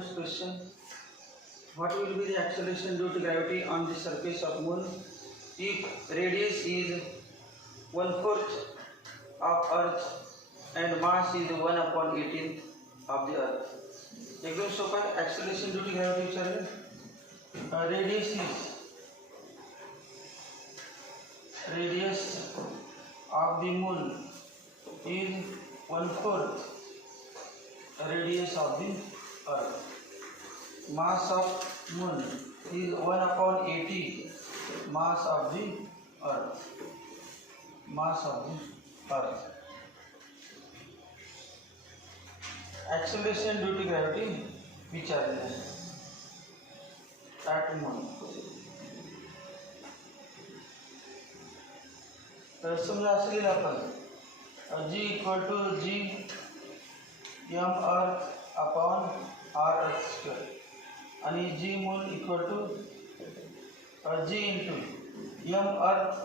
first question. What will be the acceleration due to gravity on the surface of moon if radius is 1/4 of Earth and mass is 1/18 of the Earth? एकदम सोपा है. acceleration due to gravity विचारले. Radius of the moon is 1/4 radius of the Earth. Mass of moon is 1/80 mass of the Earth. Mass of the Earth. Acceleration due to gravity विचारले at moon. तर समजा असं लिहिलं आपण G equal to G m earth upon r earth square आणि G moon equal to G into m earth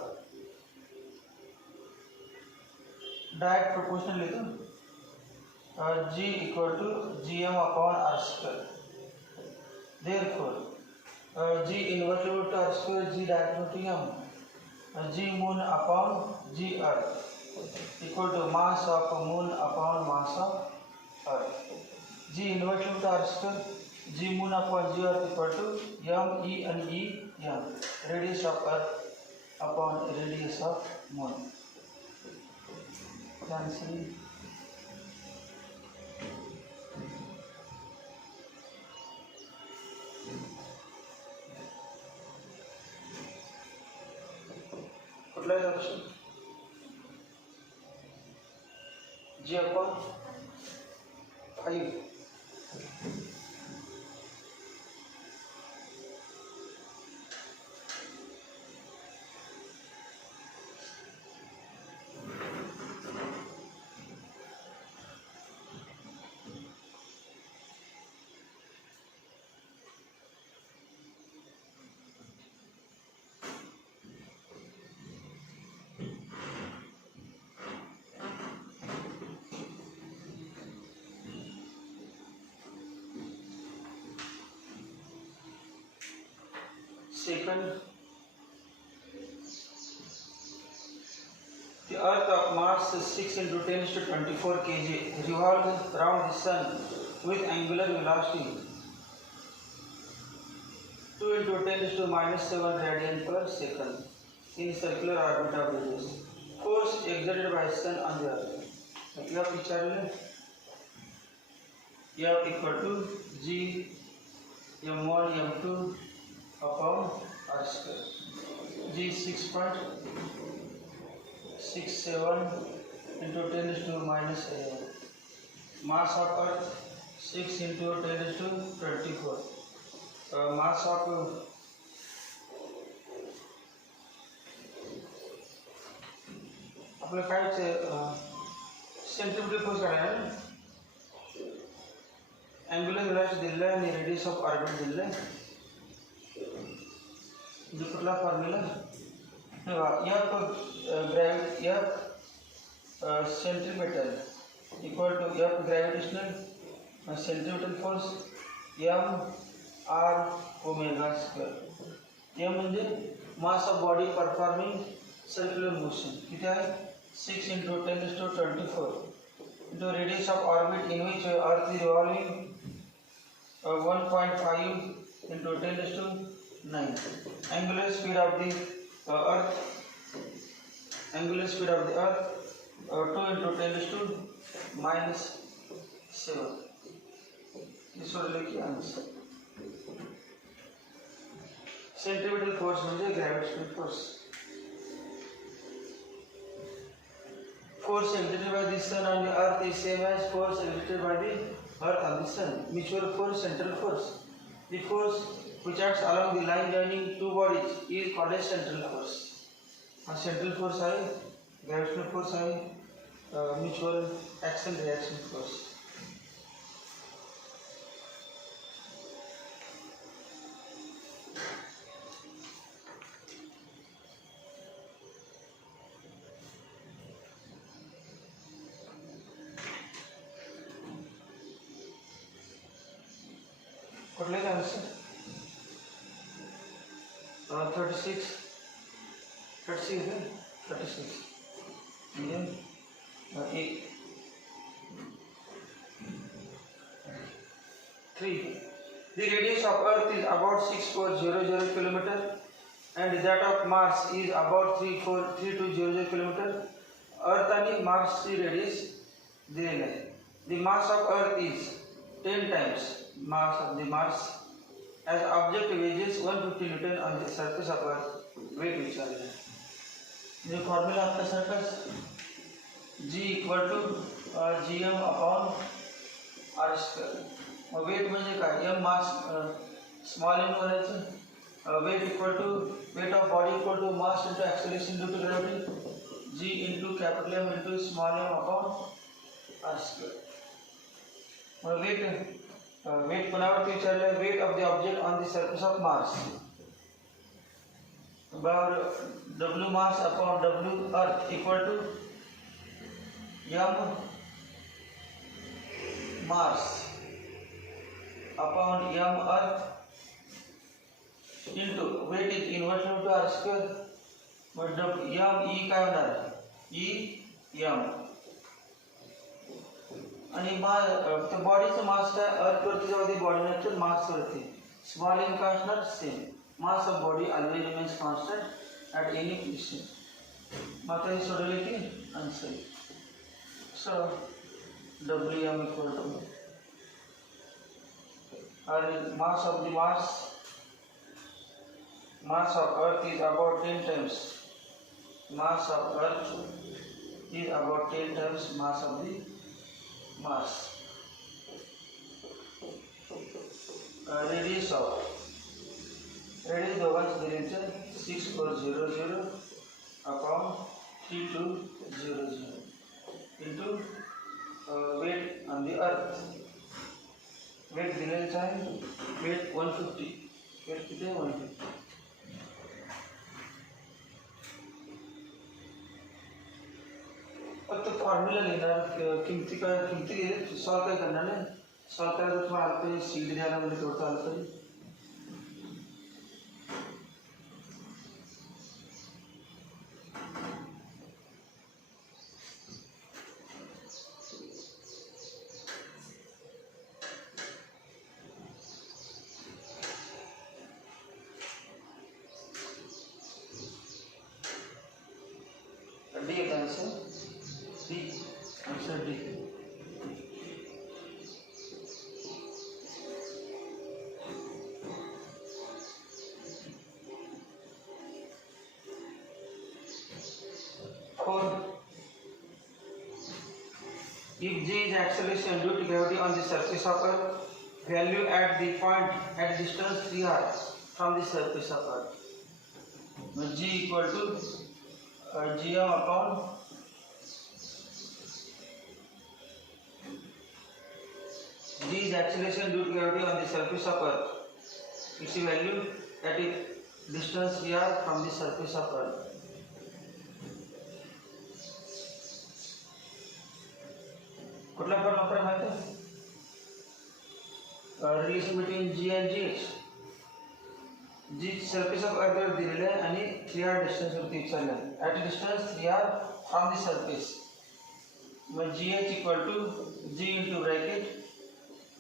direct proportional लिहितो G equal to gm upon r square. Therefore G inverse to r square G direct to m G moon upon G earth equal to mass of moon upon mass of earth. G inverse to r square G moon upon G earth equal to m e and e m radius of earth upon radius of moon. Cancelling. कुठला option G upon 5. Second, the Earth of mass 6 into 10 to 24 kg revolves around the Sun with angular velocity 2 into 10 to minus 7 radian per second in circular orbit of the Earth. Force exerted by Sun on the Earth. F विचारले F equal to G m1 m2 upon r square. G 6.67 into 10 to minus 11. Mass of Earth 6 into 10 to 24. Mass of आपलं काय centripetal force काय आहे angular velocity दिलेला आहे आणि radius of orbit दिलेला आहे जो कुठला formula F gravity F centripetal equal to F gravitational centripetal force m r omega square. m म्हणजे mass of body performing circular motion किती आहे 6 into 10 to 24 into radius of orbit in which Earth is revolving 1.5 into 10 to 9. Angular speed of the Earth 2 into 10 to minus 7. This will make answer. Centripetal force म्हणजे gravitational force. Force exerted by the Sun on the Earth is same as force exerted by the Earth on the Sun. Mutual force, central force. The force which acts along the line joining two bodies is called a central force. A central force है gravitational force है mutual action reaction force. कुठले आन्सर 36 36 है 36 ये 3. The radius of Earth is about 6400 km and that of Mars is about 3200 km. Earth आणि Marsची radius दिलेली आहे. The mass of Earth is 10 times mass of the Mars. As object weighs 150 Newton on the surface of Earth, weight विचारलेला आहे. जो formula आपल्यासारखाच G equal to gm upon r square. Weight म्हणजे काय m मास स्मॉल m करायचं weight equal to weight of body equal to mass into acceleration due to gravity g into capital M into small m upon r square. मग weight कोणावरती विचारलं weight of the object on the surface of Mars बराबर w mass upon w Earth equal to m Mars upon m earth into weight is inverse to r square but m e काय होणार e m आणि त्या बॉडीचं मास काय अर्थ वरती जेव्हा ती बॉडी नसते मास वरती स्मॉल m काय असणार same mass of body always remains constant at any position. मग आता हे सोडवले की answer so wm equal to mass of Earth is about 10 times mass of Earth is about 10 times mass of the Mars. Radius दोघांचं दिलेलं 6400 upon 3200 into weight on the Earth. Weight दिलेलं आहे वेट 150 वेट किती आहे 150. फक्त फॉर्म्युला लिहिणार किमती दिले सॉल्व काय करणार नाही सॉल्व करायला तुम्हाला आलं पाहिजे सीड द्यायला म्हणजे तेवढं आलं पाहिजे. D is answer. D. Answer D. If G is acceleration due to gravity on the surface of Earth, value at the point at distance 3r from the surface of Earth. G equal to gm upon G is acceleration due to gravity on the surface of Earth. Its value at a distance r from the surface of Earth. कुठला form वापरा माहिती आहे relation between G and GH. G surface of Earth वर दिलेलं आहे आणि 3r distance वरती विचारलं आहे at distance 3r from the surface. मग GH equal to G into bracket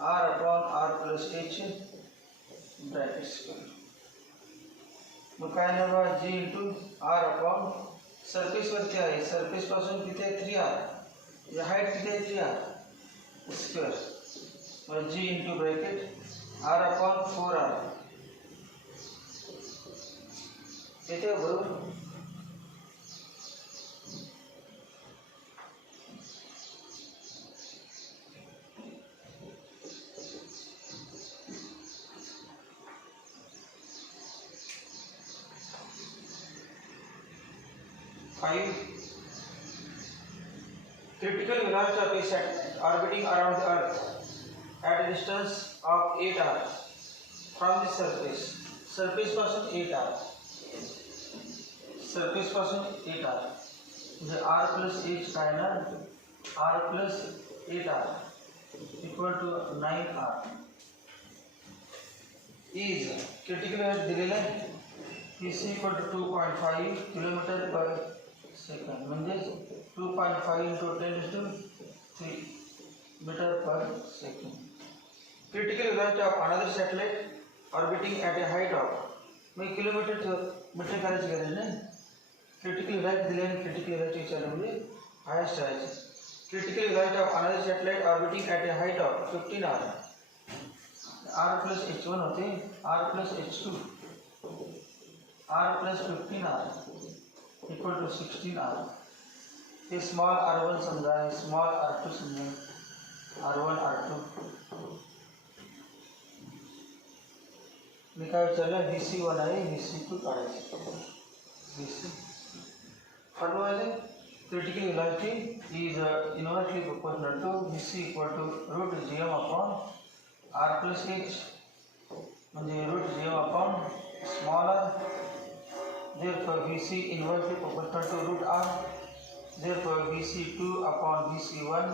r upon r plus h bracket square. मग काय नाही बघा G into r upon surface वरती आहे सरफेस पासून किती आहे 3r हाइट किती आहे 3r स्क्वेअर. मग G into bracket r upon 4r येते बरोबर. Critical velocity of a satellite orbiting around the Earth at a distance of 8r from the surface. Surface पासून 8r. सरफेस पासून 8r म्हणजे r प्लस h काय ना r plus 8r equal to 9r. Is critical velocity दिलेला आहे PC = 2.5 किलोमीटर पर सेकंड म्हणजे 2.5 × 10⁻³ मीटर पर second. Critical velocity of another satellite orbiting at a height of मग किलोमीटर करायची गरज नाही. क्रिटिकल वेलोसिटी दिली आणि क्रिटिकल वेलोसिटी विचारलं म्हणजे हायेस्ट आहे. Critical velocity of another satellite orbiting at a height of 15 r. r + h1 होते r + h2 r + 15r = 16r. हे स्मॉल r1 समजा, स्मॉल r2 समजा, r1 r2. मी काय विचारलं VC1 आहे VC2 काढायचे. VC फॉर्म्युला आहे critical velocity is inversely proportional to VC = √gm/r + h म्हणजे √gm/ small r. Therefore VC inversely proportional to √r. Therefore VC2/VC1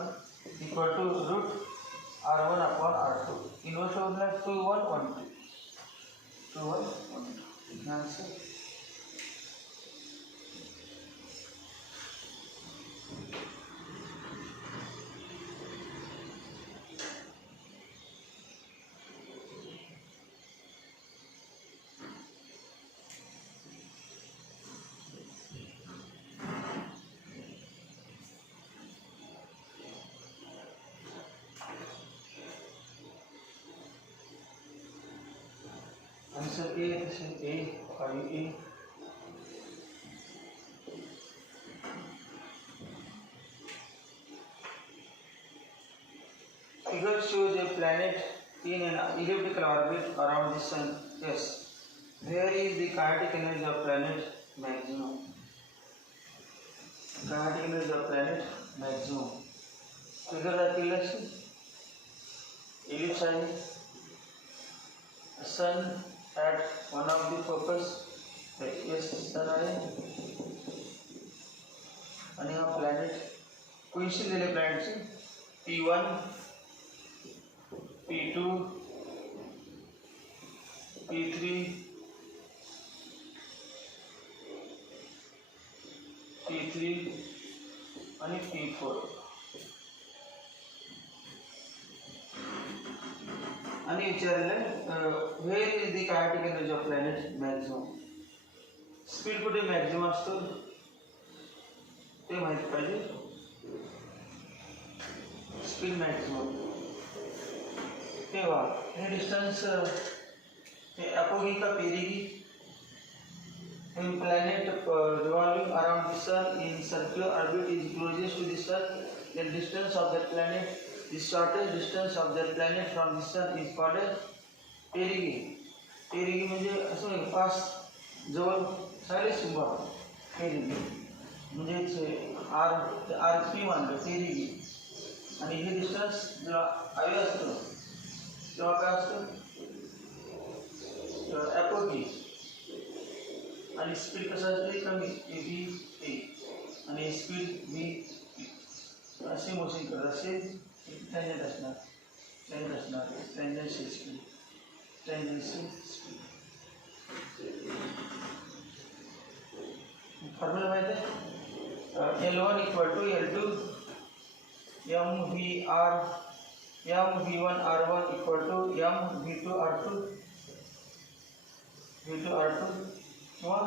= √r1/r2. Inversely मतलब 2 1 1 2 2 1 1 2. Answer. Answer A. This is A. Are you A? Figure shows a planet in an elliptical orbit around the sun. Yes. Where is the kinetic energy of planet maximum? Kinetic energy of planet maximum. Figure दाखवली अशी. Ellipse आहे. Sun at one of the focus. Yes, sun आहे. आणि हा planet कोणशी दिले planetची P1 P2 P3 P3 आणि P4 आणि विचारलं where is the kinetic energy of planet maximum. Speed कुठे मॅक्झिमम असतो ते माहिती पाहिजे. स्पीड मॅक्झिमम तेव्हा हे डिस्टन्स हे अपोगी का perigee. planet revolving around the sun in circular orbit is closest to the sun. The distance of that planet, the shortest distance of that planet from the sun is called as perigee. Perigee म्हणजे असं पास जवळ सारे सुंबा perigee म्हणजे R3 मानलं perigee. आणि हे डिस्टन्स जेव्हा हवे असतं तेव्हा काय असतं अपोगी. आणि स्पीड कसं असते कमी A आणि स्पीड V असे मोशन करत असे टँजंट असणार टँजन्शियल स्पीड. फॉर्म्युला माहिती आहे L1 = L2 mv1 r1 = mv2 r2 किंवा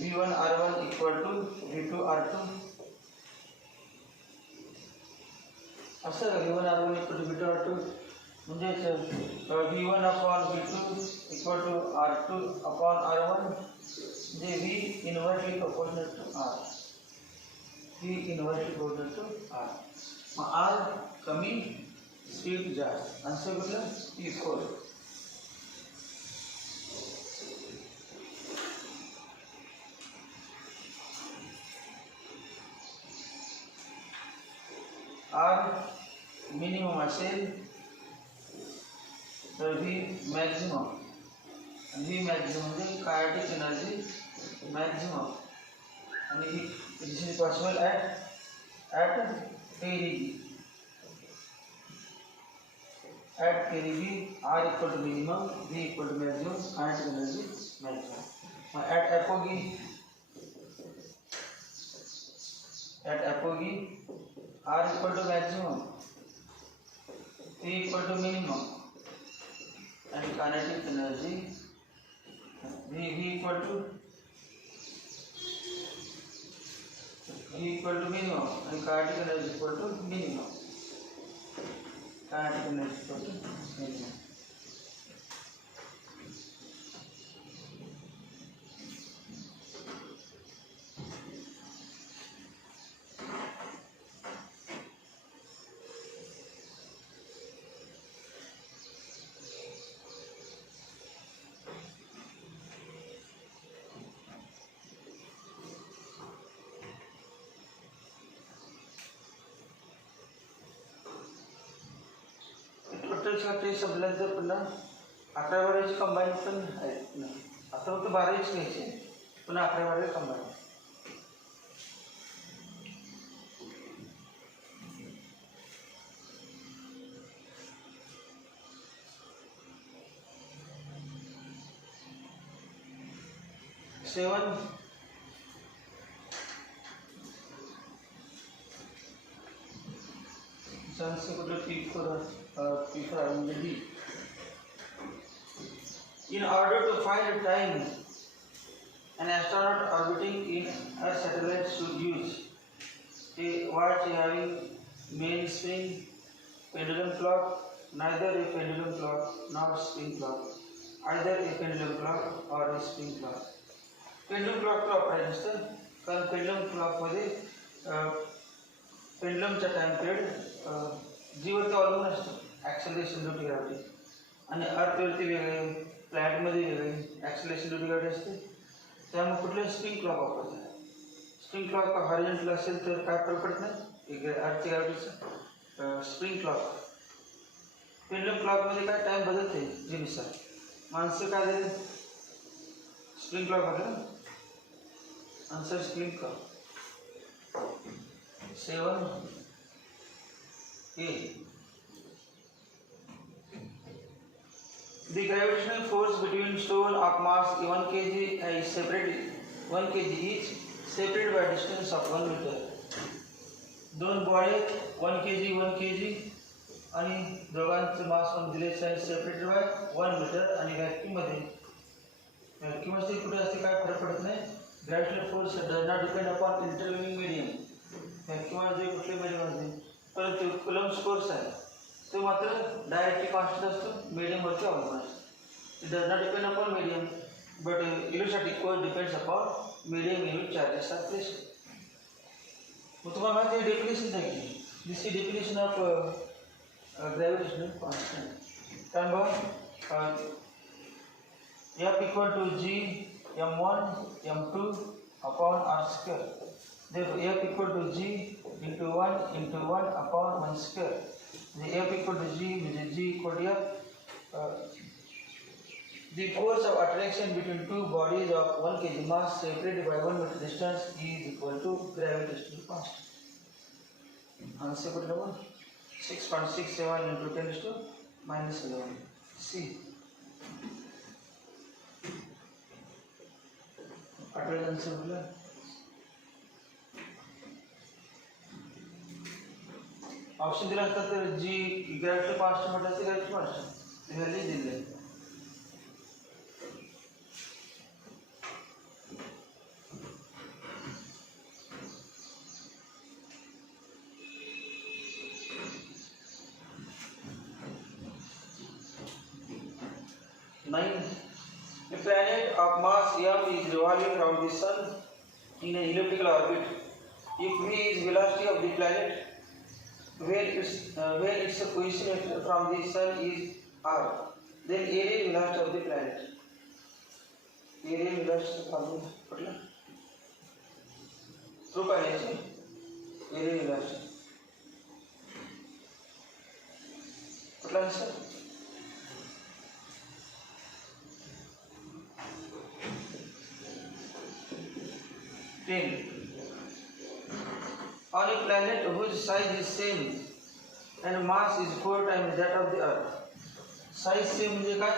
v1 r1 = v2 r2 असं v1 r1 = v2 r2 म्हणजे v1/v2 = r2/r1 म्हणजे v inversely proportional to r. v inversely proportional to r. मग r कमी स्पीड जास्त. आन्सर कुठलं P4. R मिनिमम असेल तर V मॅक्झिमम. V मॅक्झिमम म्हणजे कायनेटिक एनर्जी मॅक्झिमम. आणि this is possible at perigee. at theory B, R equal to minimum, V equal to maximum, kinetic energy maximum. At apogee, R equal to maximum, V equal to minimum, and kinetic energy V equal to minimum, and kinetic energy equal to minimum. Kinetic energy equal to minimum. Total शब्दांचं पुन्हा 11-12 कंबाईन पण आहेत ना. आता फक्त 12 घ्यायचे, पुन्हा 11-12 combine. Seven P4 D. In order to find the time, an astronaut orbiting in Earth satellite should use a watch having mainspring, pendulum clock, neither a pendulum clock nor spring clock, either a pendulum clock or a spring clock. Pendulum clock वापरायचं असतं, कारण pendulum clock मध्ये पेंडुलमचा time period जीवरती अवलंबून असतो, acceleration due to gravity. आणि अर्थवरती वेगळे, प्लॅनेटमध्ये वेगळे ॲक्सेलरेशन ड्यू टू ग्रॅव्हिटी असते. त्यामुळे कुठले स्प्रिंग क्लॉक वापरतात. स्प्रिंग क्लॉक हॉरिझॉन्टल असेल तर काय फरक पडत नाही अर्थची ग्रॅव्हिटीचं. स्प्रिंग क्लॉक पेंडुलम क्लॉकमध्ये काय टाईम बदलते जीनुसार. माणसं काय झाले स्प्रिंग क्लॉक बदल. Answer spring clock. 7A. The gravitational force between stone of mass 1 kg is separated 1 kg each, separated by distance of 1 meter. दोन बॉडी 1 kg आणि दोघांचं मास पण दिलेलं आहे, सेपरेटेड बाय 1 मीटर. आणि व्हॅक्यूम असते कुठे असते काय फरक पडत नाही. Gravitational force does not depend upon intervening medium. व्हॅक्यूममध्ये कुठले मीडियम असते, परंतु कुलम्ब्स फोर्स आहे तो मात्र डायरेक्टली कॉन्स्टंट असतो, मीडियमवरती अवलंबून असतो. It does not depend upon medium but electricity force depends upon medium in which charges are placed. मग तुम्हाला माहिती आहे डेफिनेशन आहे की this is definition of gravitational constant. कारण बघा F equal to G m1 m2 upon r square. Therefore F equal to G into 1 upon 1 square. The F equal to G which is G equal to F. The force of attraction between two bodies of 1 kg mass separated by 1 meter distance is equal to gravitational constant. Answer put number 6.67 into 10 to -11. C. Answer बोला. ऑप्शन दिला असता तर जी gravity constant म्हटलं तर gravity constant value दिले. A planet of mass m is revolving around the sun in an elliptical orbit. If v is velocity of the planet when its position from the sun is r, then area velocity of the planet. Area velocity formula putla true पाहिजे. area velocity putla sir. On a planet whose size is same and mass is 4 times that of the Earth, size same म्हणजे काय,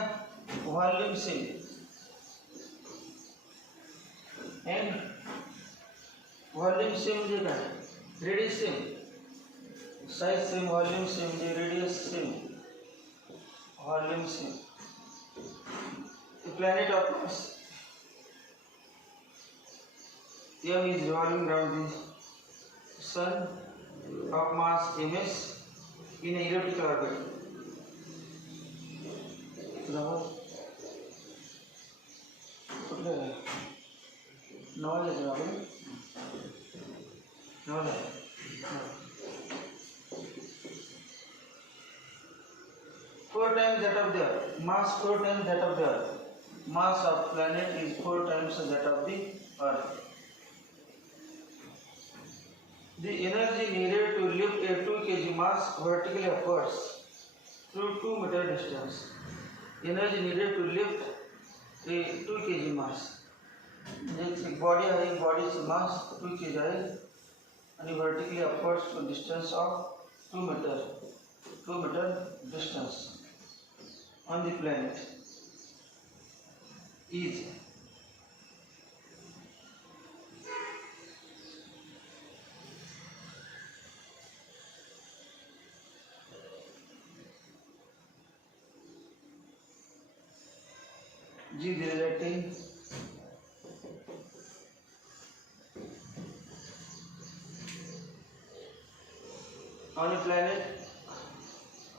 volume same, and volume same म्हणजे काय, radius same. Size same, volume same म्हणजे radius same, volume same. The planet of mass M is revolving around the sun of mass ms in an elliptical orbit. Four times that of the Earth. Mass 4 times that of the Earth. Mass of planet is 4 times that of the Earth. The energy needed to lift a 2 kg mass vertically upwards through 2 meter distance. Energy needed to lift a 2 kg mass. एक बॉडी आहे, बॉडीचं मास 2 kg आहे आणि vertically upwards to distance of 2 meter distance on the planet is G divided 10 on a planet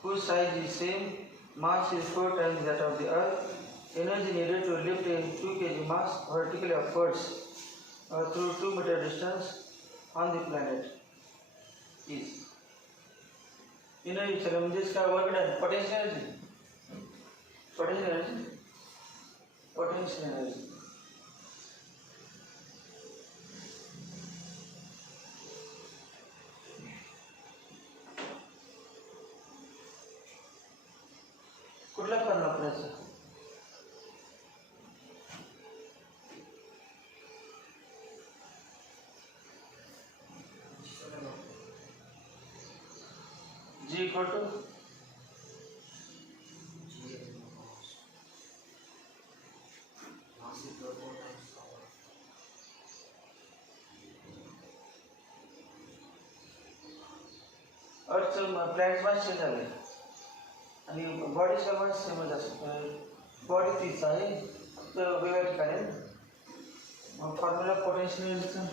whose size is same, mass is 4 times that of the Earth. Energy needed to lift a 2 kg mass vertically upwards through 2 meter distance on the planet is. Energy challenges का work done. Potential energy. कुठला कर्ण वापरायचा? G equal to अर्थचं प्लॅन्स mass change झाले आणि बॉडीचा मास सेमच असतो. बॉडी तीच आहे फक्त वेगळ्या ठिकाणी. मग फॉर्म्युला पोटेन्शियल एनर्जीचं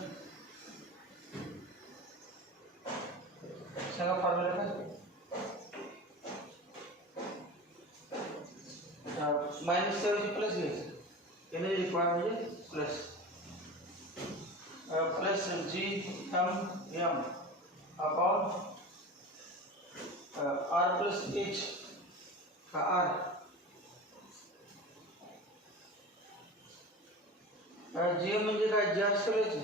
सांगा. फॉर्म्युला काय? मायनस ऐवजी प्लस घ्यायचं. एनर्जी रिक्वायर्ड म्हणजे plus G M upon R plus H का आर. जीएम म्हणजे काय? चार्ज करायचे.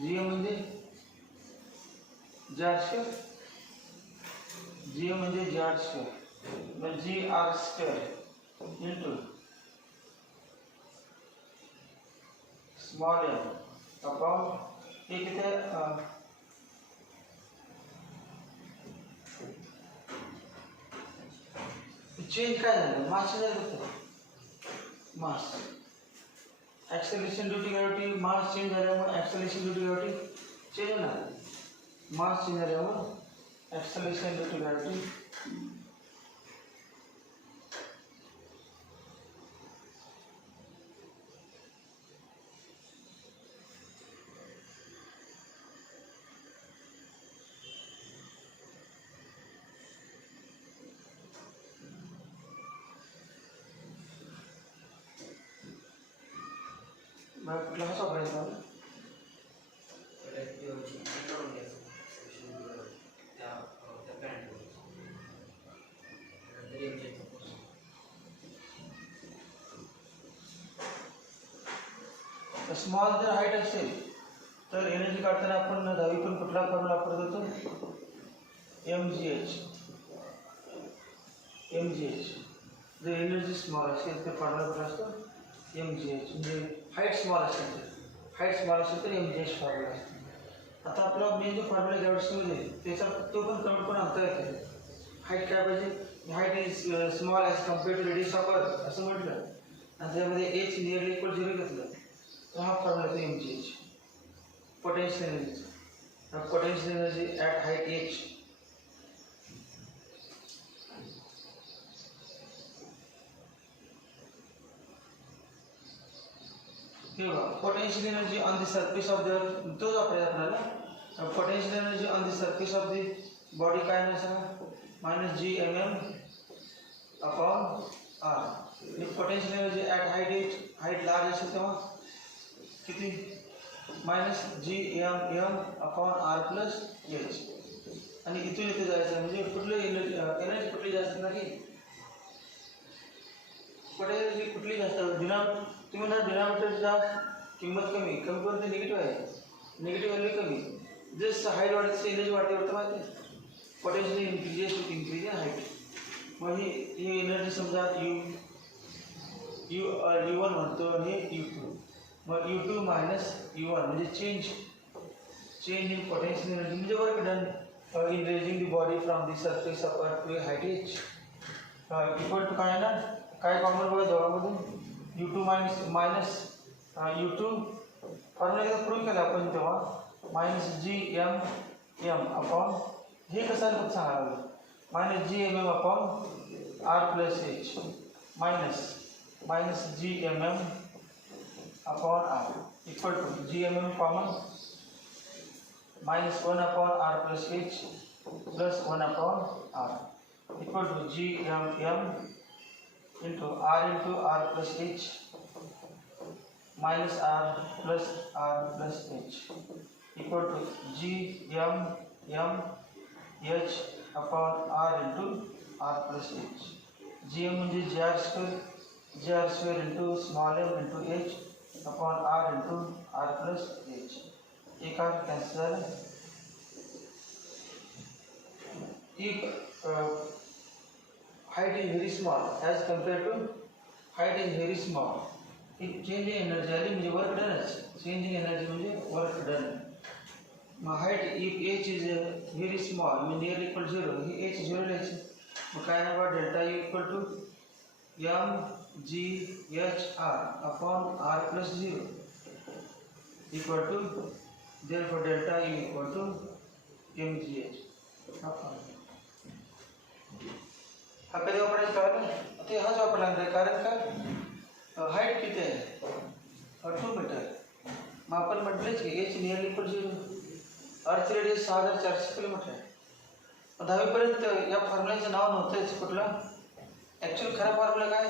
जीएम म्हणजे चार्ज स्क्वेअर. जीएम म्हणजे चार्ज स्क्वेअर. मग G R square into small M upon हे किती आहे? चेंज काय झालं? मास चेंज झालं. Mass acceleration due to gravity. Mass change झाल्यामुळे acceleration due to gravity change होणार. मास चेंज झाल्यामुळे ॲक्सेलरेशन ड्यू टू ग्रॅव्हिटी कुठला कसा वापरायचा? स्मॉल जर हाईट असेल तर एनर्जी काढताना आपण 10वी पण कुठला फॉर्म्युला वापरत होतो? MgH. जर एनर्जी स्मॉल असेल तर फॉर्म्युला कुठला असतो? MgH. म्हणजे हाईट स्मॉल असेल तर MgH फॉर्म्युला असतो. आता आपला मेन जो फॉर्म्युला ग्रॅव्हिटेशनल आहे त्याचा तो पण कमी पण आणता येते. हाईट काय पाहिजे, height is small as compare to radius of earth असं म्हटलं आणि त्यामध्ये एच नियरली इक्वल 0 घेतलं तर हा फॉर्म्युला येतो M G H. Potential energy, potential energy at height H. Potential energy on the surface of the earth तोच वापरायचा आपल्याला. Potential energy on the surface of the body काय नसणार, minus G M M upon R. Potential energy at height H, height large असेल तेव्हा किती, minus G M M upon R plus H. आणि इथून इथे जायचं म्हणजे कुठली एनर्जी कुठली जास्त नाही, पोटेन्शियल कुठली जास्त. तुम्ही ना डिनॉमिनेटरचा किंमत कमी कमी करून ते निगेटिव्ह आहे, निगेटिव्ह व्हॅल्यू कमी. जस्ट हाईट वाढत तसं एनर्जी वाढते वाटतं माहिती आहे. Potential increases with increase in height. मग ही एनर्जी समजा यू वन म्हणतो आणि यू टू. मग U two minus U one म्हणजे चेंज इन पोटेन्शियल एनर्जी म्हणजे work done in raising the body from the surface of earth to height H. Equal to काय ना, काय कॉमन बघा दोघांमधून, U two minus you to formula एकदा prove केला आपण तेव्हा, minus G M M upon हे कसं आलं फक्त सांगायला लागलं, minus G M M upon R plus H minus G M M upon R equal to G M M common minus 1 upon R plus H plus 1 upon R equal to G M M into r plus h minus r plus h equal to g m h upon r into r plus h. g m म्हणजे g r square into small m into h upon r into r plus h. एक r cancel झाला. if height is very small as compared to height is very small, if change in energy आली म्हणजे work डनच. Change in energy म्हणजे work done. मग height if H is very small म्हणजे near equal 0, ही H 0 लिहायची. मग काय ना बा delta U equal to M G H R upon R plus 0 equal to therefore delta U equal to M G H. हा कधी वापरायचं कळलं ते हाच वापरला लागणार, कारण का हाईट किती आहे 2 मीटर. मग आपण म्हटलंच की एच नियर इक्वल 0, अर्थ रेडियस 6400 किलोमीटर आहे. 10वीपर्यंत या फॉर्म्युल्याचं नाव नव्हतंच कुठलं, ॲक्च्युअली खरा फॉर्म्युला काय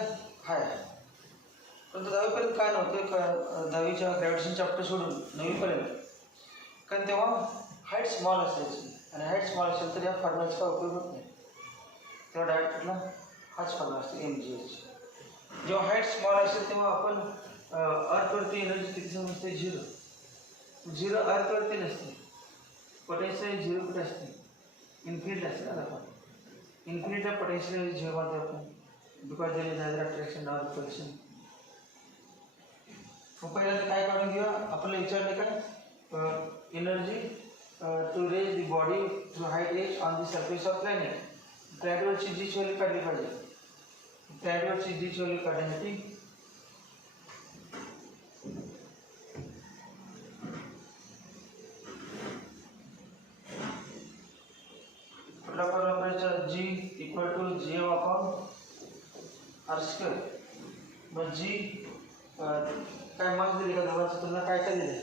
हाय, परंतु 10वीपर्यंत काय नव्हतं. 10वीच्या ग्रॅव्हिटेशन चॅप्टर सोडून 9वीपर्यंत, कारण तेव्हा हाईट स्मॉल असायची आणि हाईट स्मॉल असेल तर या फॉर्म्युल्याचा काय उपयोग होत नाही. तेव्हा डायरेक्ट कुठला हाच फॉर्म्युला असतो एम जी एच. जेव्हा हाईट स्मॉल असेल तेव्हा आपण अर्थवरती एनर्जी किती समजते, 0 अर्थवरती नसते. पोटेन्शियल 0 कुठे असते, इन्फिनिट असते ना. आपण इन्फिनिटला पोटेन्शियल 0 मानतो आपण, because there is neither attraction nor repulsion. मग पहिल्यांदा काय काढून घेऊया, आपल्याला विचारले काय energy to raise the body through height H on the surface of planet. प्लॅनेटवरची जी व्हॅल्यू काढली पाहिजे. प्लॅनेटवरची जी व्हॅल्यू काढण्यासाठी कुठला फॉर्म्युला वापरायचा, G equal to G M upon R square. मग जी काय मार्क्स दिले का दोघांचं, तुम्हाला काय काय दिले,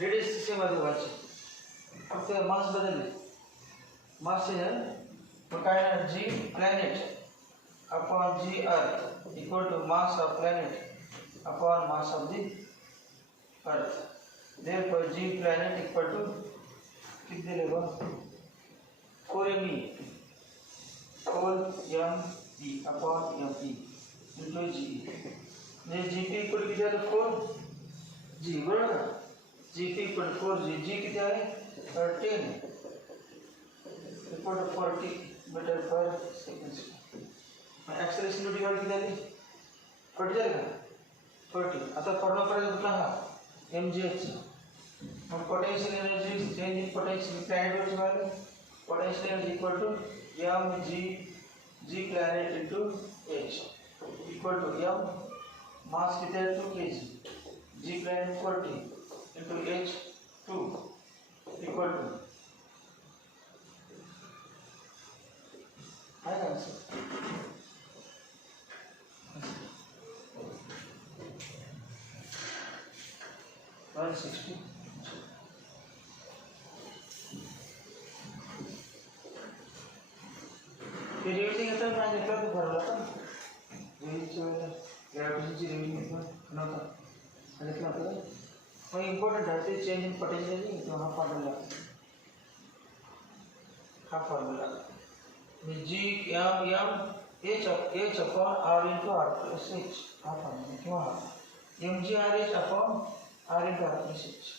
रेडियस सेम आहे दोघांची, फक्त मार्क्स बदलले. मार्क्स मग काय ना, G planet upon G Earth equal to mass of planet upon mass of the Earth. Therefore G planet equal to किती दिले बघ 4me अपॉन me इंटू जी. म्हणजे जी पी इक्वल किती आहे 4g बरोबर का. जी पी इक्वल 4g, जी किती आहे 10 इक्वल टू 40 मीटर पर सेकंड. मग ॲक्सेलरेशन ड्युटी गाडी किती आली 40 झाली का 40. आता फॉर्म्युला करायचा कुठला हा एम जी एचचा. मग potential energy change in potential प्लॅनेटवरची value potential energy equal to mg planet into h equal to m mass carried 2 kg, g planet 40 into h 2 equal to I answer 160. रिव्हिजन घेतलं नाही घेतलं तर भरला का रिव्हिजनच्या वेळेला ग्रॅव्हिटीची रिव्हिजन घेतलं नव्हता घेतलं होतं मग इम्पॉर्टंट आहे ते चेंज इन पोटेन्शियल किंवा हा formula G M H upon R into R plus H हा फॉर्म्युला किंवा हा M G R H upon R into R plus H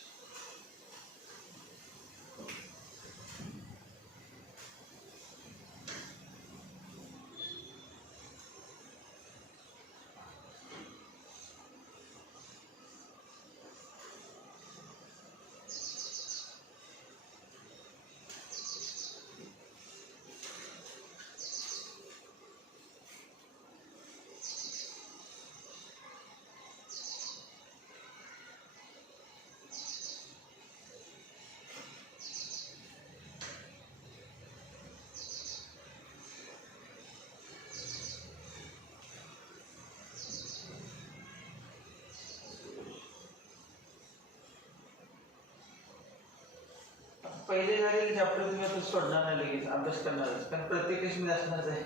पहिले झालेले चॅप्टर तुम्ही आता सोडणार नाही लगेच अभ्यास करणारच कारण प्रत्येक टेस्टमध्ये असणारच आहे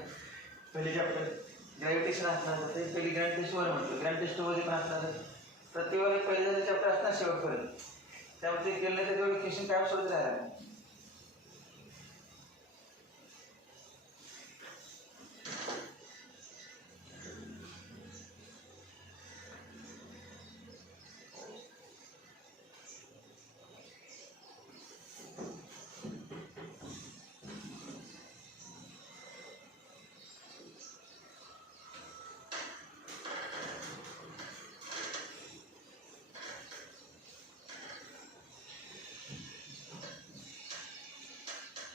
पहिले चॅप्टर ग्रॅव्हिटेशन असणार ते पहिली ग्रँड टेस्टवर म्हटलं ग्रँड टेस्टमध्ये पण असणार प्रत्येक वेळेला पहिले झालेले चॅप्टर असणार शेवटपर्यंत त्यामध्ये केलं नाही तर तेवढे क्वेश्चन काय सोडत राहणार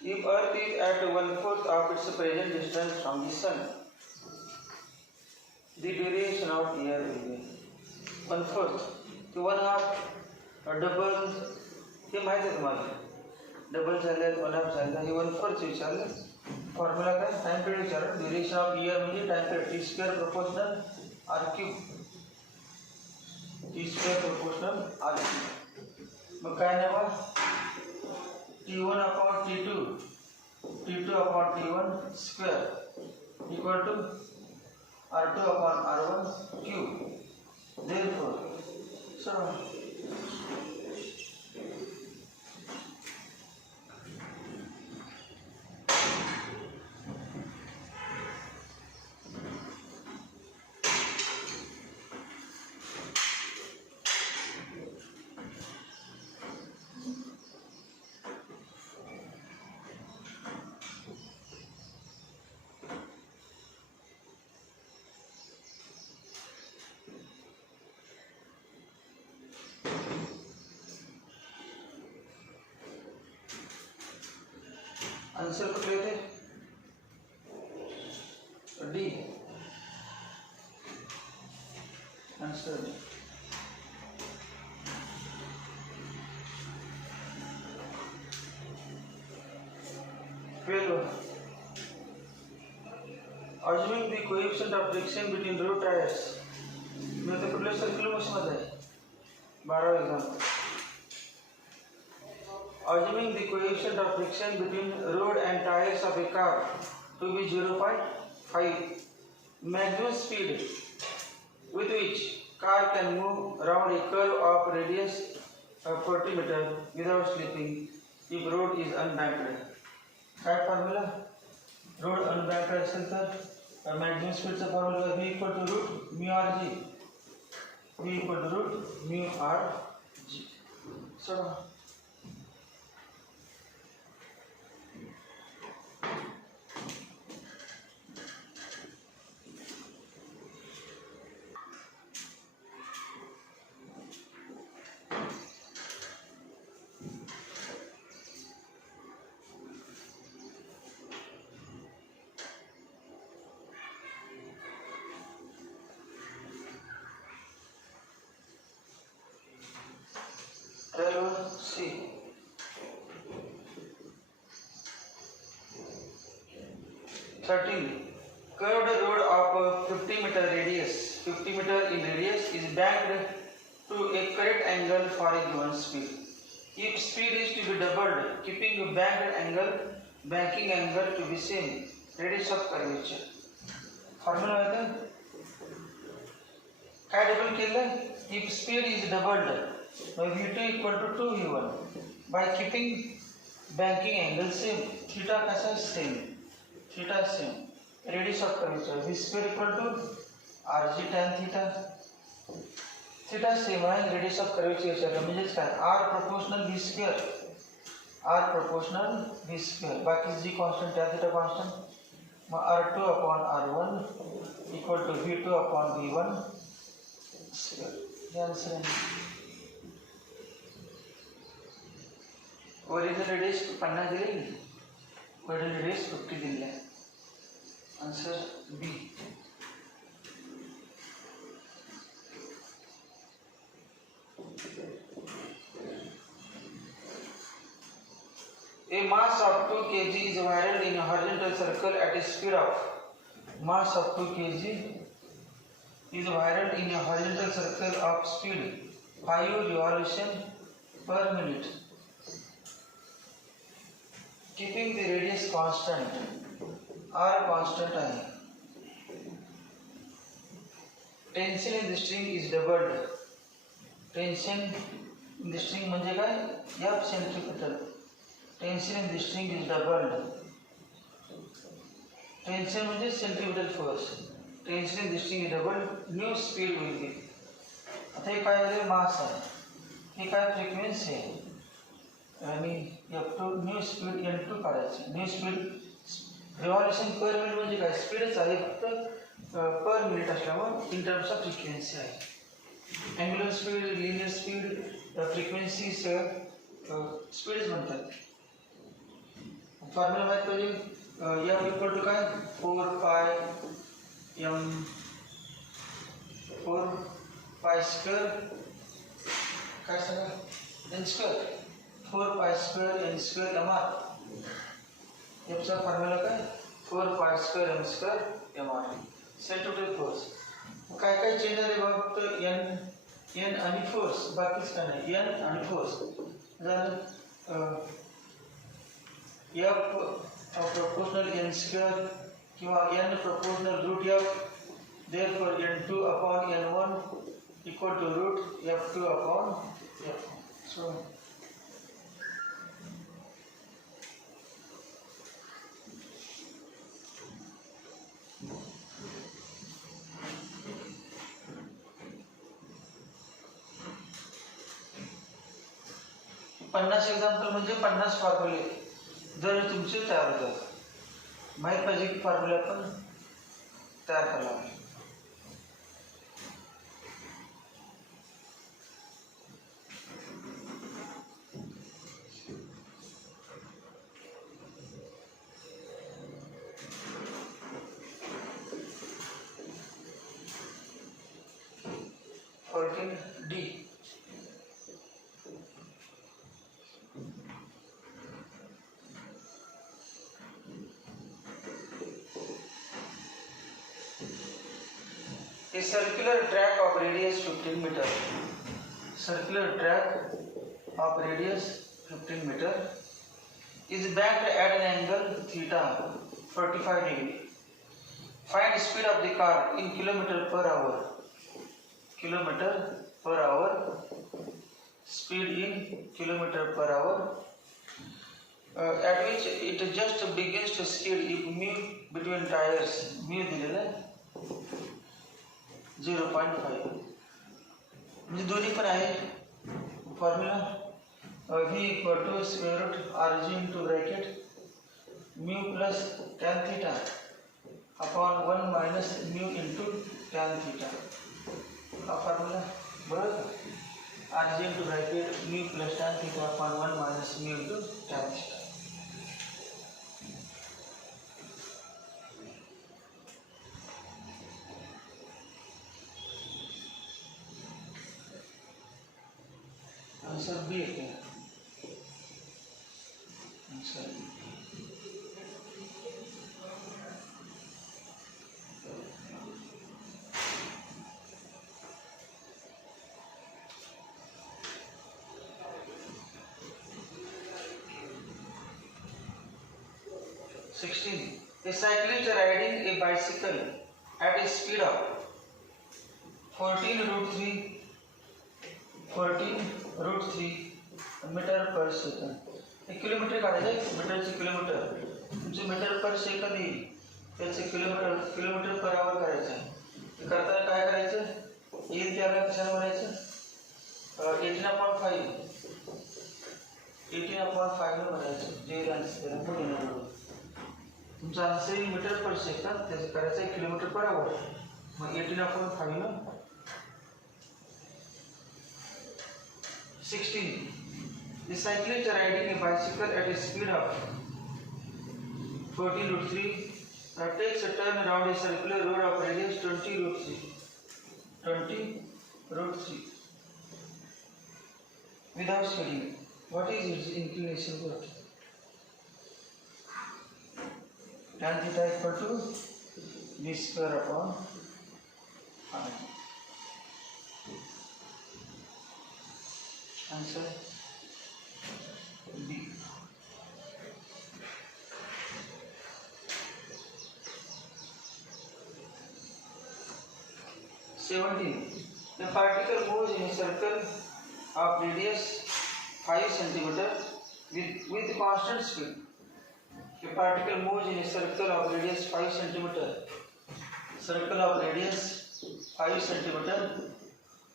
If Earth is at 1/4 of its present distance from the Sun, the duration of year will be 1/4. तो 1/2 डबल हे माहिती आहे तुम्हाला डबल झालं 1/2 झालं हे 1/4 विचारलं फॉर्म्युला काय टाइम पिरियड विचारलं ड्युरेशन ऑफ इयर म्हणजे time period T square proportional R cube T square proportional R cube मग काय नाही बा T1 upon T2, T2 upon T1 square equal to R2 upon R1 cube. Therefore, so answer कुठले थे D answer D assuming the coefficient of friction between road tires मैं तो कुठले circular machine मध्ये आहे 12 example assuming the coefficient of friction between road and tires of a car to be 0.5 maximum speed with which car can move around a curve of radius of 40 meter without slipping if road is unbanked काय formula road unbanked असेल तर maximum स्पीडचा formula v equal to root mu R G v equal to root mu R G सोडा 13. Curved road of 50 meter radius, 50 meter in radius is banked to a correct angle for a given speed. If speed is to be doubled, keeping banking angle to be same, radius of curvature. Formula है क्या double केला? If speed is doubled, v2 equal to 2v1 by keeping banking angle same, theta कैसा same, theta same. Radius of curvature v square equal to rg tan theta. Theta same है, radius of curvature का म्हणजे काय r proportional v square, r proportional v square. बाकी g constant tan theta constant. r2 upon r1 equal to v2 upon v1 square. ये आंसर है. Original radius 50 दिले, original radius 50 दिले. Answer B. A mass of 2 kg is whirled in a horizontal circle at a speed of mass of 2 kg is whirled in a horizontal circle of speed 5 revolution per minute. Keeping the radius constant. R constant है. Tension in the string is doubled. Tension in the string म्हणजे काय? F centripetal. Tension in the string is doubled. Tension म्हणजे centripetal force. Tension in the string is doubled. New speed will be. आता हे काय आहे? मास आहे. हे काय फ्रिक्वेन्सी आहे? आणि F2 न्यू स्पीड N2 काढायची. न्यू स्पीड रिव्हॉल्यूशन पर मिनिट म्हणजे काय? स्पीडच आहे, फक्त पर मिनिट असल्यामुळे इन टर्म्स ऑफ फ्रिक्वेन्सी आहे. Angular speed, linear speed, frequency स्पीडच म्हणतात. फॉर्म्युला माहित पाहिजे. एफ इक्वल टू काय? 4 पाय स्क्वेअर काय सांगा? N square. 4 pi square N square M R. एफचा फॉर्म्युला काय? 4 pi square M square M R. Centripetal force काय काय चेंज झाले बघ. फक्त एन आणि फोर्स, बाकीच काय नाही. एन आणि फोर्स झालं. एफ प्रोपोर्शनल एन स्क्वेअर किंवा N proportional root F. Therefore n2 upon n1 equal to root f2 upon f1. So पन्नास एक्झाम्पल म्हणजे 50 फॉर्म्युले जर तुमचे तयार होतात. माहीत पाहिजे की फॉर्म्युले आपण तयार करायला हवे. D. A circular track of radius 15 meter. Circular track of radius 15 meter is banked at an angle theta 45 degree. Find speed of the car in kilometer per hour. Kilometer per hour. Speed in kilometer per hour. At which it just begins to skid if mu between tires. Mu दिलेला आहे 0.5. म्हणजे दोन्ही पण आहे. Formula v equal to square root rg into bracket mu plus tan theta upon 1 minus mu into tan theta. हा formula बरोबर. rg into bracket mu plus tan theta upon 1 minus mu into tan theta. Answer B है. Answer 16. A cyclist riding a bicycle at a speed of 14 root 3 metre per second. एक kilometre काढायचं आहे, मीटरचे kilometre. तुमचे metre per second येईल, त्याचे kilometre per hour करायचं आहे. ते करताना काय करायचं, येईल त्याला कशाला म्हणायचं, 18/5 18/5 म्हणायचं. जे आन्सर त्याला पुढे येणार. तुमचा आन्सर येईल मीटर पर सेकंद, त्याचं करायचं आहे kilometre per hour. Mug 18/5 16. The cyclist riding a bicycle at a speed of 14 root 3 takes a turn around a circular road of radius 20 root 3 without speeding. What is its inclination route? Tan theta equal to b square upon r. Answer B. 17. The particle moves in a circle of radius 5 cm with constant speed. A particle moves in a circle of radius 5 cm. Circle of radius 5 cm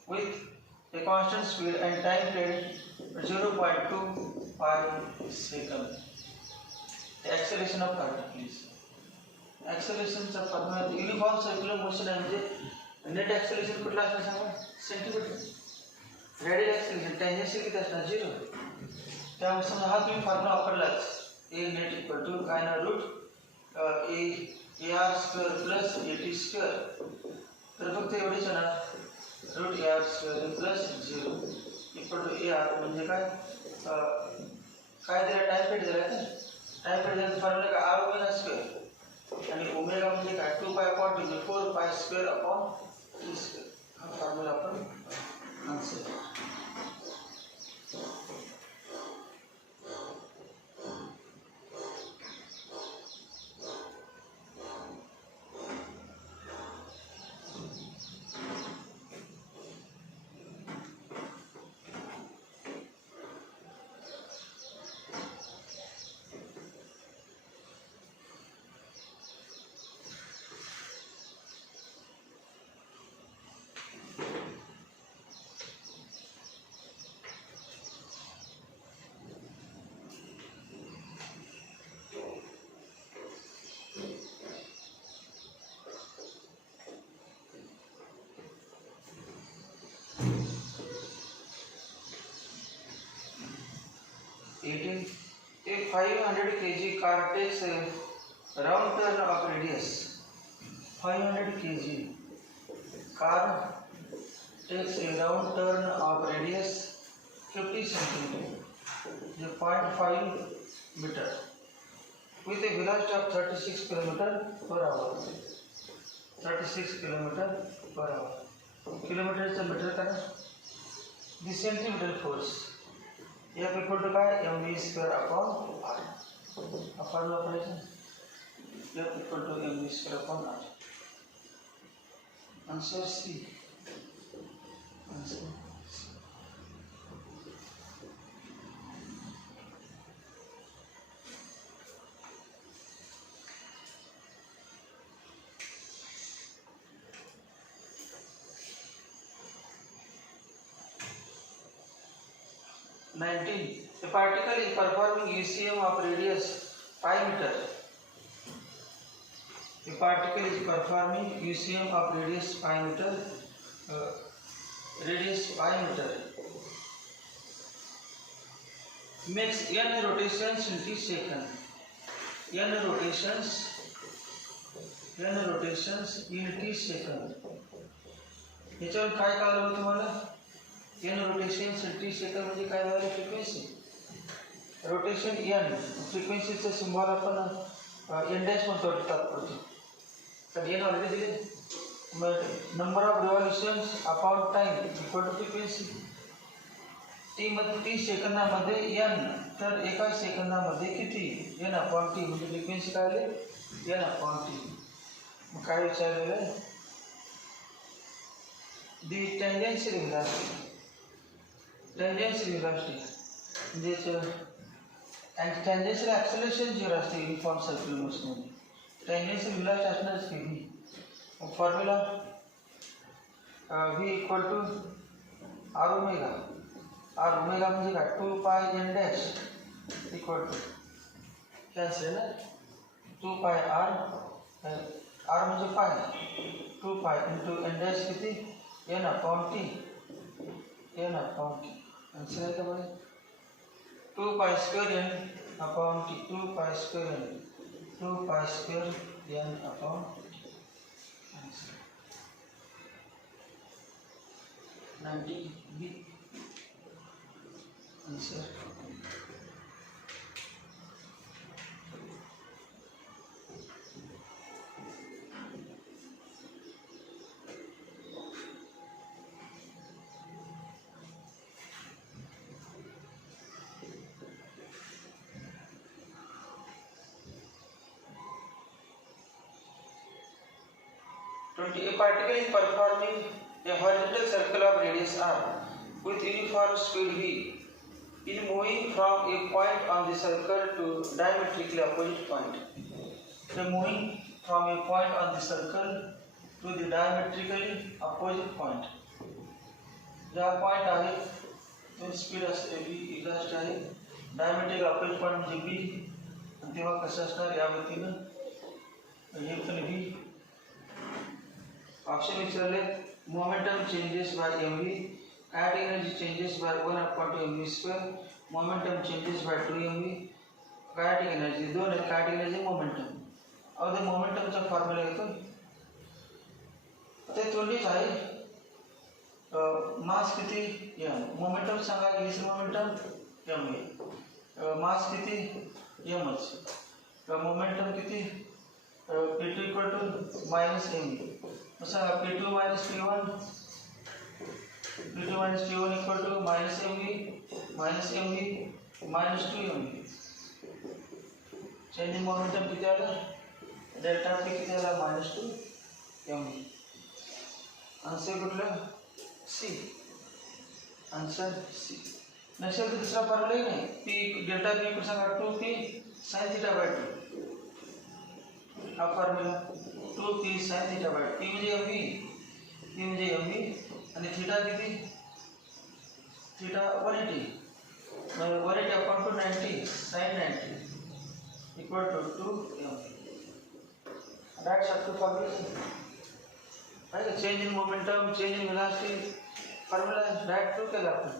with a constant speed and time period 0.25 second. The acceleration of particles. Acceleration चा formula uniform circular motion आहे, म्हणजे net acceleration कुठलं असणार सांगा, centimetre. Radial acceleration tangential किती असणार, 0. त्यानुसार हा तुम्ही फॉर्म्युला वापरलाच. ए नेट इक्वल टू काय ना root A R square plus A T square. तर फक्त एवढेच होणार, root A R square plus 0 equal to A R. म्हणजे काय दिला, टाइम पिरियड दिला. टाइम पिरियड फॉर्म्युला काय, आर ओमेगा स्क्वेअर. आणि ओमेगा म्हणजे काय, 2π/2 4π² स्क्वेअर. हा फॉर्म्युला आपण answer. A 500 kg car takes a round turn of radius. 500 kg car takes a round turn of radius 50 cm, 0.5 meter, with a velocity of 36 km/h. 36 km/h. किलोमीटरचं मीटर करा. The centimeter force F equal to काय, mv square upon r. आपण वापरायचं F equal to mv square upon r. Answer C. Answer. A particle is performing UCM of radius 5 meter. A particle is performing UCM of radius 5 meter. Radius 5 meter makes n rotations in t second. N rotations in t second. याच्यावर काय कळलं तुम्हाला, n rotations in t सेकंद म्हणजे काय झालं, frequency. Rotation n, फ्रिक्वेन्सीचं symbol आपण n डॅश म्हणतो तात्पुरते. तर n ऑलरेडी दिले. मग number of revolutions upon time equal to frequency. T सेकंदामध्ये एन, तर एका सेकंदामध्ये किती एन अपॉन टी, म्हणजे फ्रिक्वेन्सी काय आली एन अपॉन टी. मग काय विचारलेलं आहे, the tangential velocity, tangential velocity म्हणजे टेंजेन्शियल ॲक्सेलरेशन झिरो असते युनिफॉर्म सर्क्युलर मोशनमध्ये. टेंजेन्शियल व्हेलॉसिटी असणारच की V. Formula V equal to R omega. R omega म्हणजे काय, 2 पाय N dash equal to cancel ना, 2 पाय आर, आर म्हणजे pi, 2 pi into N dash किती N upon T, N upon T. Answer आहे का बघा, 2 pi square N upon T, 2 pi square N, 2 pi square N upon T. Answer 90 B. Answer 20. A particle is performing a horizontal circle of radius r with uniform speed v is moving from a point on the circle to diametrically opposite point. The moving from a point on the circle to the diametrically opposite point. ज्या पॉइंट आहे तो स्पीड असते v इलास्ट आहे, diametric opposite point म्हणजे b, तेव्हा कसं असणार या वतीनं हे पण v. ऑप्शन विचारले, momentum changes by mv, kinetic energy changes by 1/2 mv square, momentum changes by 2 mv, kinetic energy दोन आहे, कायनेटिक एनर्जी मोमेंटम. अहो ते मोमेंटमचा फॉर्म्युला येतो ते तोंडीच आहे. मास किती m, मोमेंटम सांगा, इनिशियल मोमेंटम m, मास किती mच, मोमेंटम किती p2 equal to minus mv. सांगा p2 minus p1, p2 minus p1 equal to minus mv minus 2 mv. Change in momentum किती आलं, डेल्टा p किती आला मायनस 2 mv. आन्सर कुठलं सी. आन्सर सी. नसेल तर दुसरा फॉर्म्युला नाही, p डेल्टा p इक्वल सांगा 2p sin थीटा बाय 2. हा formula 2p sin theta by p म्हणजे mv, p म्हणजे mv आणि थीटा किती, theta 180, 180 upon 290 sin 90 equal to 2mv. Direct shortcut formula आहे का, change in momentum, change in velocity formula direct prove केला आपण.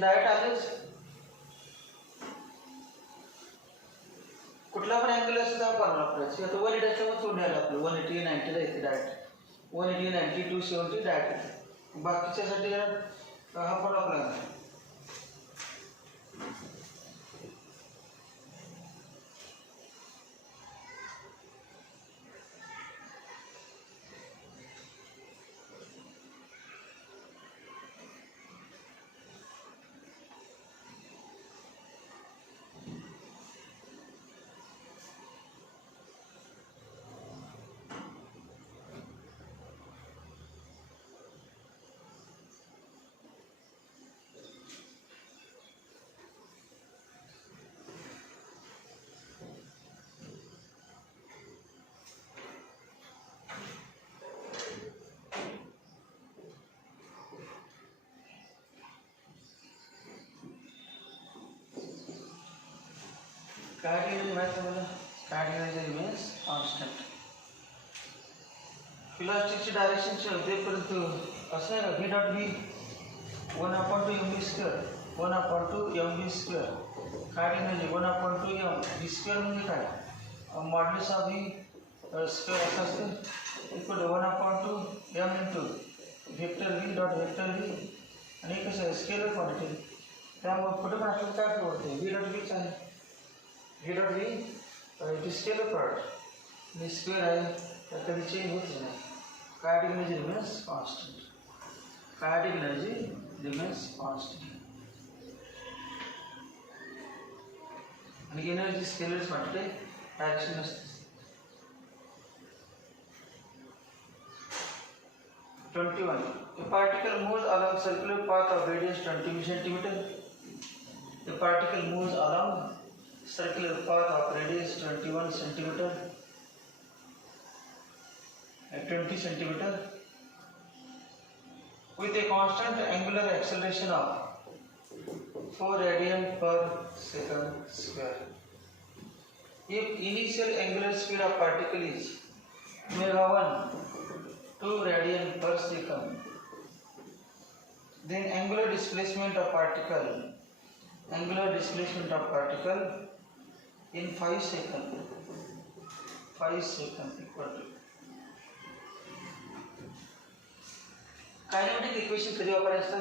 डायरेक्ट आलेच, कुठला पण अँगल असतो त्या फॉर्म्युला वापरायची. आता 180 मध्ये सोडून आलं आपलं, 180 90 ला येते डायरेक्ट, 180 90 270 डायरेक्ट. बाकीच्यासाठी हा पण आपला कायनेटिक एनर्जी माहिती आहे मला, कायनेटिक एनर्जी रिमेन्स कॉन्स्टंट. वेलोसिटीची डायरेक्शनची होते, परंतु असं आहे का v dot v 1/2 mv square, 1/2 mv square. Kinetic energy 1/2 m v square म्हणजे काय, मॉड्युलस ऑफ v स्क्वेअर असं असतं equal to 1/2 m into vector v dot vector v. आणि कसं आहे स्केलर क्वांटिटी, त्यामुळे कुठं पण आपल्याला काय पडते v डॉट vच आहे, v dot v it is scalar product. Square आहे तर कधी चेंज होत नाही. Kinetic energy remains constant. Kinetic energy remains constant. आणि एनर्जी स्केलर्स वाटते डायरेक्शन नसते. 21. A particle moves along circular path of radius 20 centimeter. A particle moves along circular path of radius 21 centimeter. 20 centimeter with a constant angular acceleration of 4 radian per second square. If initial angular speed of particle is omega 1 2 radian per second, then angular displacement of particle in 5 seconds equal to. Kinetic equation कधी वापरायचं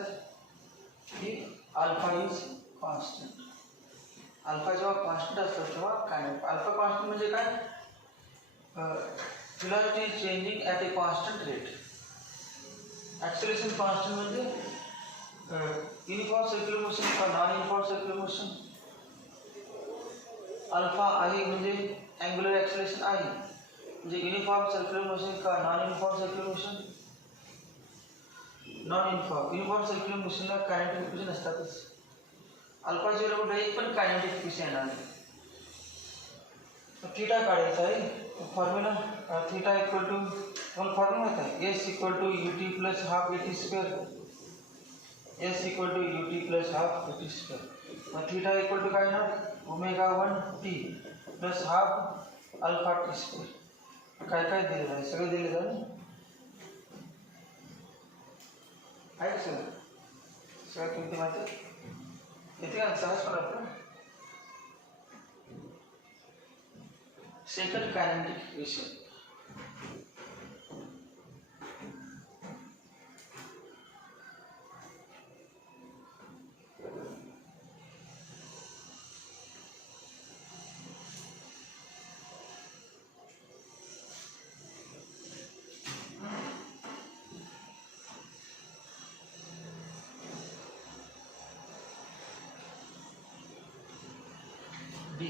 की alpha is constant. Alpha जेव्हा कॉन्स्टंट असतो तेव्हा kinetic. Alpha constant म्हणजे काय? velocity is changing at a constant rate. Acceleration constant म्हणजे uniform circular motion का non uniform circular motion. Alpha आहे म्हणजे अँग्युलर ॲक्सेलरेशन आहे म्हणजे युनिफॉर्म सर्क्युलर मोशन का non uniform circular motion. Non uniform circular मोशनला कायनेटिक इक्वेशन असतातच. अल्फाच्या बरोबर एक पण कायनेटिक इक्वेशन येणार नाही. थीटा काढायचा आहे. फॉर्म्युला थीटा इक्वल टू मला फॉर्म्युला माहिती आहे. S equal to U T plus half A T square. S equal to U T plus half A T square. मग थीटा इक्वल टू काय येणार? Omega 1 T plus half alpha T square. काय काय दिलेलं आहे? सगळं दिलेलं आहे. आहे का सगळं? सगळ्या किमती माहिती येते का? सहज पण आपलं second kinetic equation. D.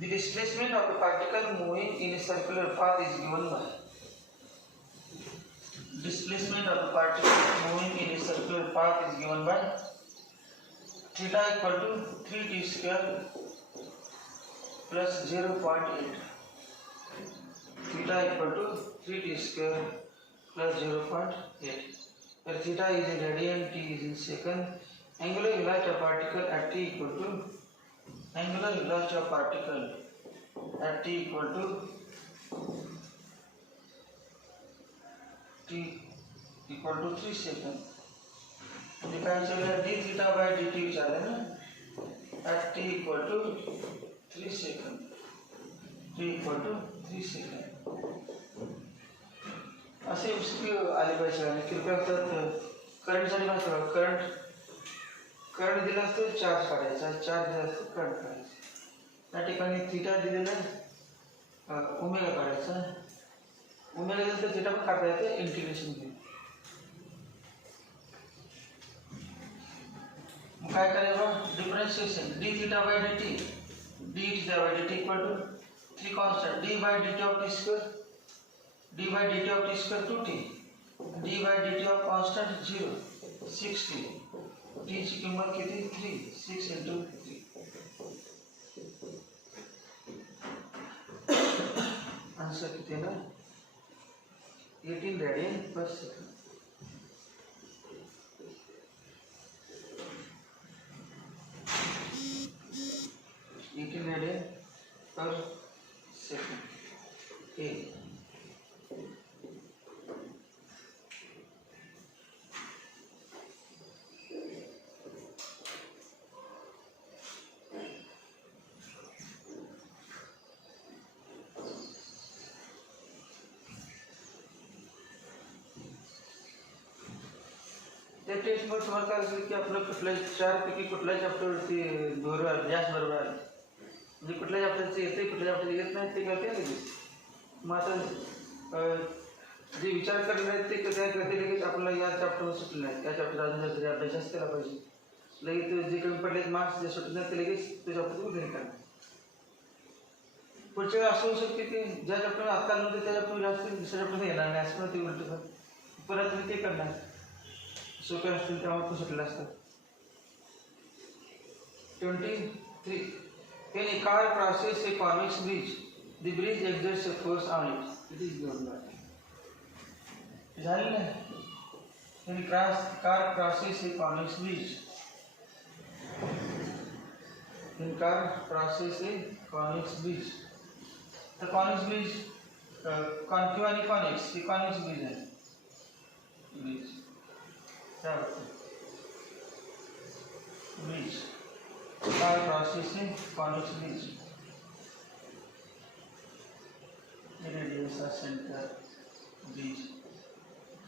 The displacement of a particle moving in a circular path is given by. Displacement of a particle moving in a circular path is given by theta equal to 3t square plus 0.8. Theta equal to 3t square plus 0.8. Where theta is in radian, t is in second. Angular velocity of particle at t equal to angular velocity of particle at t equal to t equal to 3 seconds. म्हणजे काय विचारलं? d theta by dt विचारलं ना. at t equal to 3 seconds. t equal to 3 seconds. असे उसकी आले पाहिजे. आणि कृपया करंटसाठी माहिती करंट दिला असतो चार्ज काढायचा. चार्ज दिला असतो करंट काढायचा. त्या ठिकाणी थीटा दिलेला ओमेगा काढायचा. ओमेगा दिलं तर थीटा पण काढता येते इंटिग्रेशन घेऊन. मग काय करायचं? Differentiation D theta by D T. D theta by D T equal to 3 constant D by D T of T square. D by D T of T square 2t. D by D T of constant 0 6t. T ची किंमत किती? 3. 6 into 3. आन्सर किती ना? 18 radian per second. radian per second. A. टेस्टमध्ये तुम्हाला काय असेल की आपलं कुठल्या 4 पैकी कुठल्या चॅप्टरवरती बरोबर आलं जास्त बरोबर आलं म्हणजे कुठल्या चॅप्टरचं येते कुठल्या चॅप्टरचं येत नाही ते कळते लगेच. मग आता जे विचार करणार आहेत ते काय करते लगेच आपल्याला या चॅप्टरवर सुटलं नाही त्या चॅप्टर अजून जर अभ्यास केला पाहिजे लगेच जे कमी पडले मार्क्स जे सुटले नाही ते लगेच त्या चॅप्टर घरी करणार. पुढच्या वेळी असं होऊ शकते की ज्या चॅप्टर आत्ता नव्हते त्या चॅप्टर जास्त दुसऱ्या चॅप्टर येणार नाही असं पण ते उलट परत तुम्ही ते करणार सोपे असतील तेव्हा तो सुटला असतात. 23. When a car crosses a convex bridge, the bridge exerts a force on it. It is given by. झालं नाही. When a car crosses a convex bridge, when car crosses a convex bridge, the convex bridge, concave आणि convex, हे convex bridge आहे. Bridge. क्या होता है? Bridge. Car crosses a convex bridge. Radius or center bridge.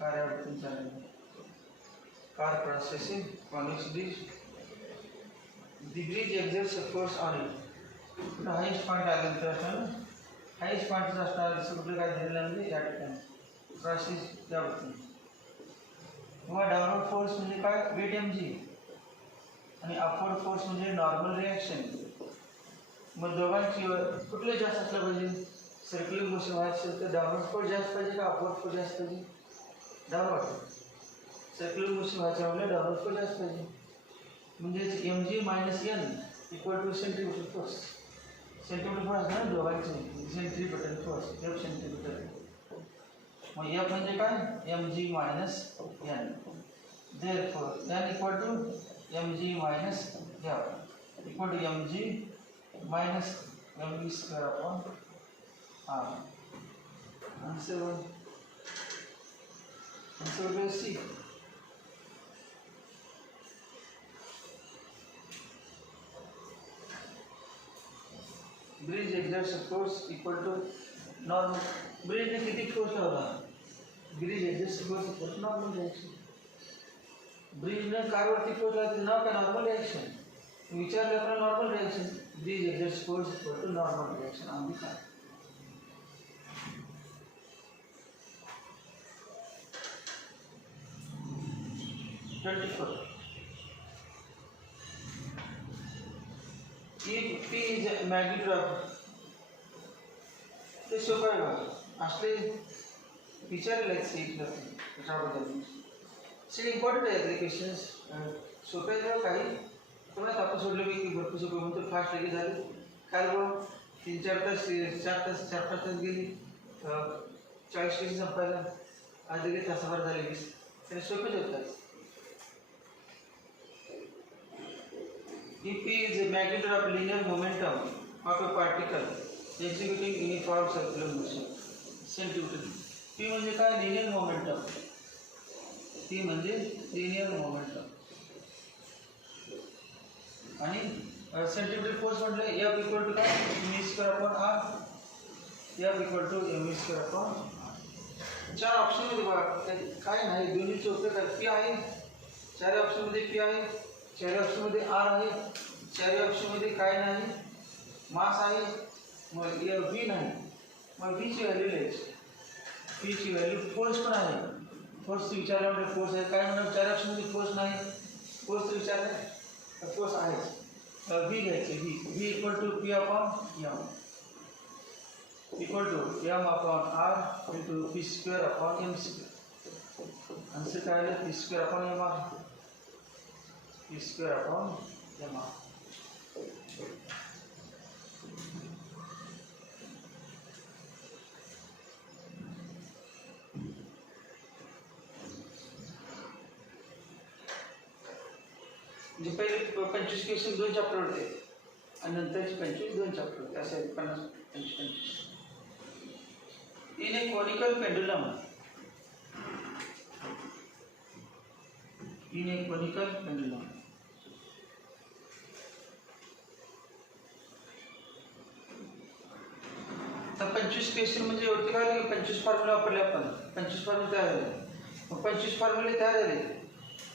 कार्यावरती चाललेली. Car crosses a convex bridge. The bridge exerts a force on it. Highest point आलं तर असं ना हाईस्ट पॉईंटचं असणार असं कुठलं काय दिलेलं म्हणजे या ठिकाणी क्रॉसेस त्यावरती. किंवा डाऊनवर्ड फोर्स म्हणजे काय वेट mg आणि अपवर्ड फोर्स म्हणजे नॉर्मल रिॲक्शन. मग दोघांची कुठले जास्त असलं पाहिजे सर्क्युलर मोशन व्हायचं असेल तर डाऊनवर्ड फोर्स जास्त पाहिजे का अपवर्ड फोर्स जास्त पाहिजे डाऊनवर्ड. सर्क्युलर मोशन व्हायचं म्हणजे डाऊनवर्ड फोर्स जास्त पाहिजे म्हणजेच mg minus n equal to centripetal force. Centripetal force ना दोघांचे सेंट्रीपिटल फोर्स एफ सेंट्रीपिटल. मग एफ म्हणजे काय mg minus n. therefore n equal to mg minus f equal to mg minus mv square upon r. Answer will be C. Bridge exerts a force equal to normal. Bridge ने किती फोर्स लावला bridge exerts a force equal to normal reaction. Bridge ने कारवरती फोर्स लावते ना का normal reaction विचारलं आपण normal reaction. Bridge exerts force equal to normal reaction on the car. If P is a magnitude of ते सोपं आहे बघा असले विचारले आहेत सीटला त्याच्याबद्दल सीट इम्पॉर्टंट आहे ॲप्लिकेशन्स सोपे आहेत काही तुम्हाला आपण सोडले की भरपूर सोपे म्हणतो फास्ट लगेच झाले काय बघ 3-4 तास 4-5 तास गेली 40 पेज संपायला आज लगेच तासाभर झाले 20 तरी सोपेच होतात. If P is a magnitude of linear momentum of a particle executing uniform circular motion, centripetal. P म्हणजे काय linear momentum. P म्हणजे linear momentum. आणि centripetal force म्हटलं F equal to काय m square upon r. F equal to m square upon r. 4 ऑप्शन मध्ये बघा काय नाही दोन्ही सोपे आहेत. P आहे 4 ऑप्शन मध्ये P आहे 4 ऑप्शन मध्ये r आहे 4 ऑप्शन मध्ये काय नाही मास आहे मग v नाही मग v ची व्हॅल्यू लिहायची. p ची व्हॅल्यू फोर्स पण आहे फोर्स विचारला म्हणजे फोर्स आहे काय म्हणणार 4 ऑप्शन मध्ये फोर्स नाही फोर्स विचारला तर फोर्स आहे v घ्यायचे v equal to p upon m equal to m upon r into p square upon m square. Answer काय आलं p square upon m r p square upon m r. म्हणजे पहिले 25 क्वेश्चन 2 चॅप्टर होते आणि नंतरचे 25 2 चॅप्टर होते असे 50-25. इन ए कोनिकल पेंडुलम तर 25 क्वेश्चन म्हणजे एवढे काय की 25 फॉर्म्युला वापरले आपण 25 फॉर्म्युले तयार झाले मग 25 फॉर्म्युले तयार झाले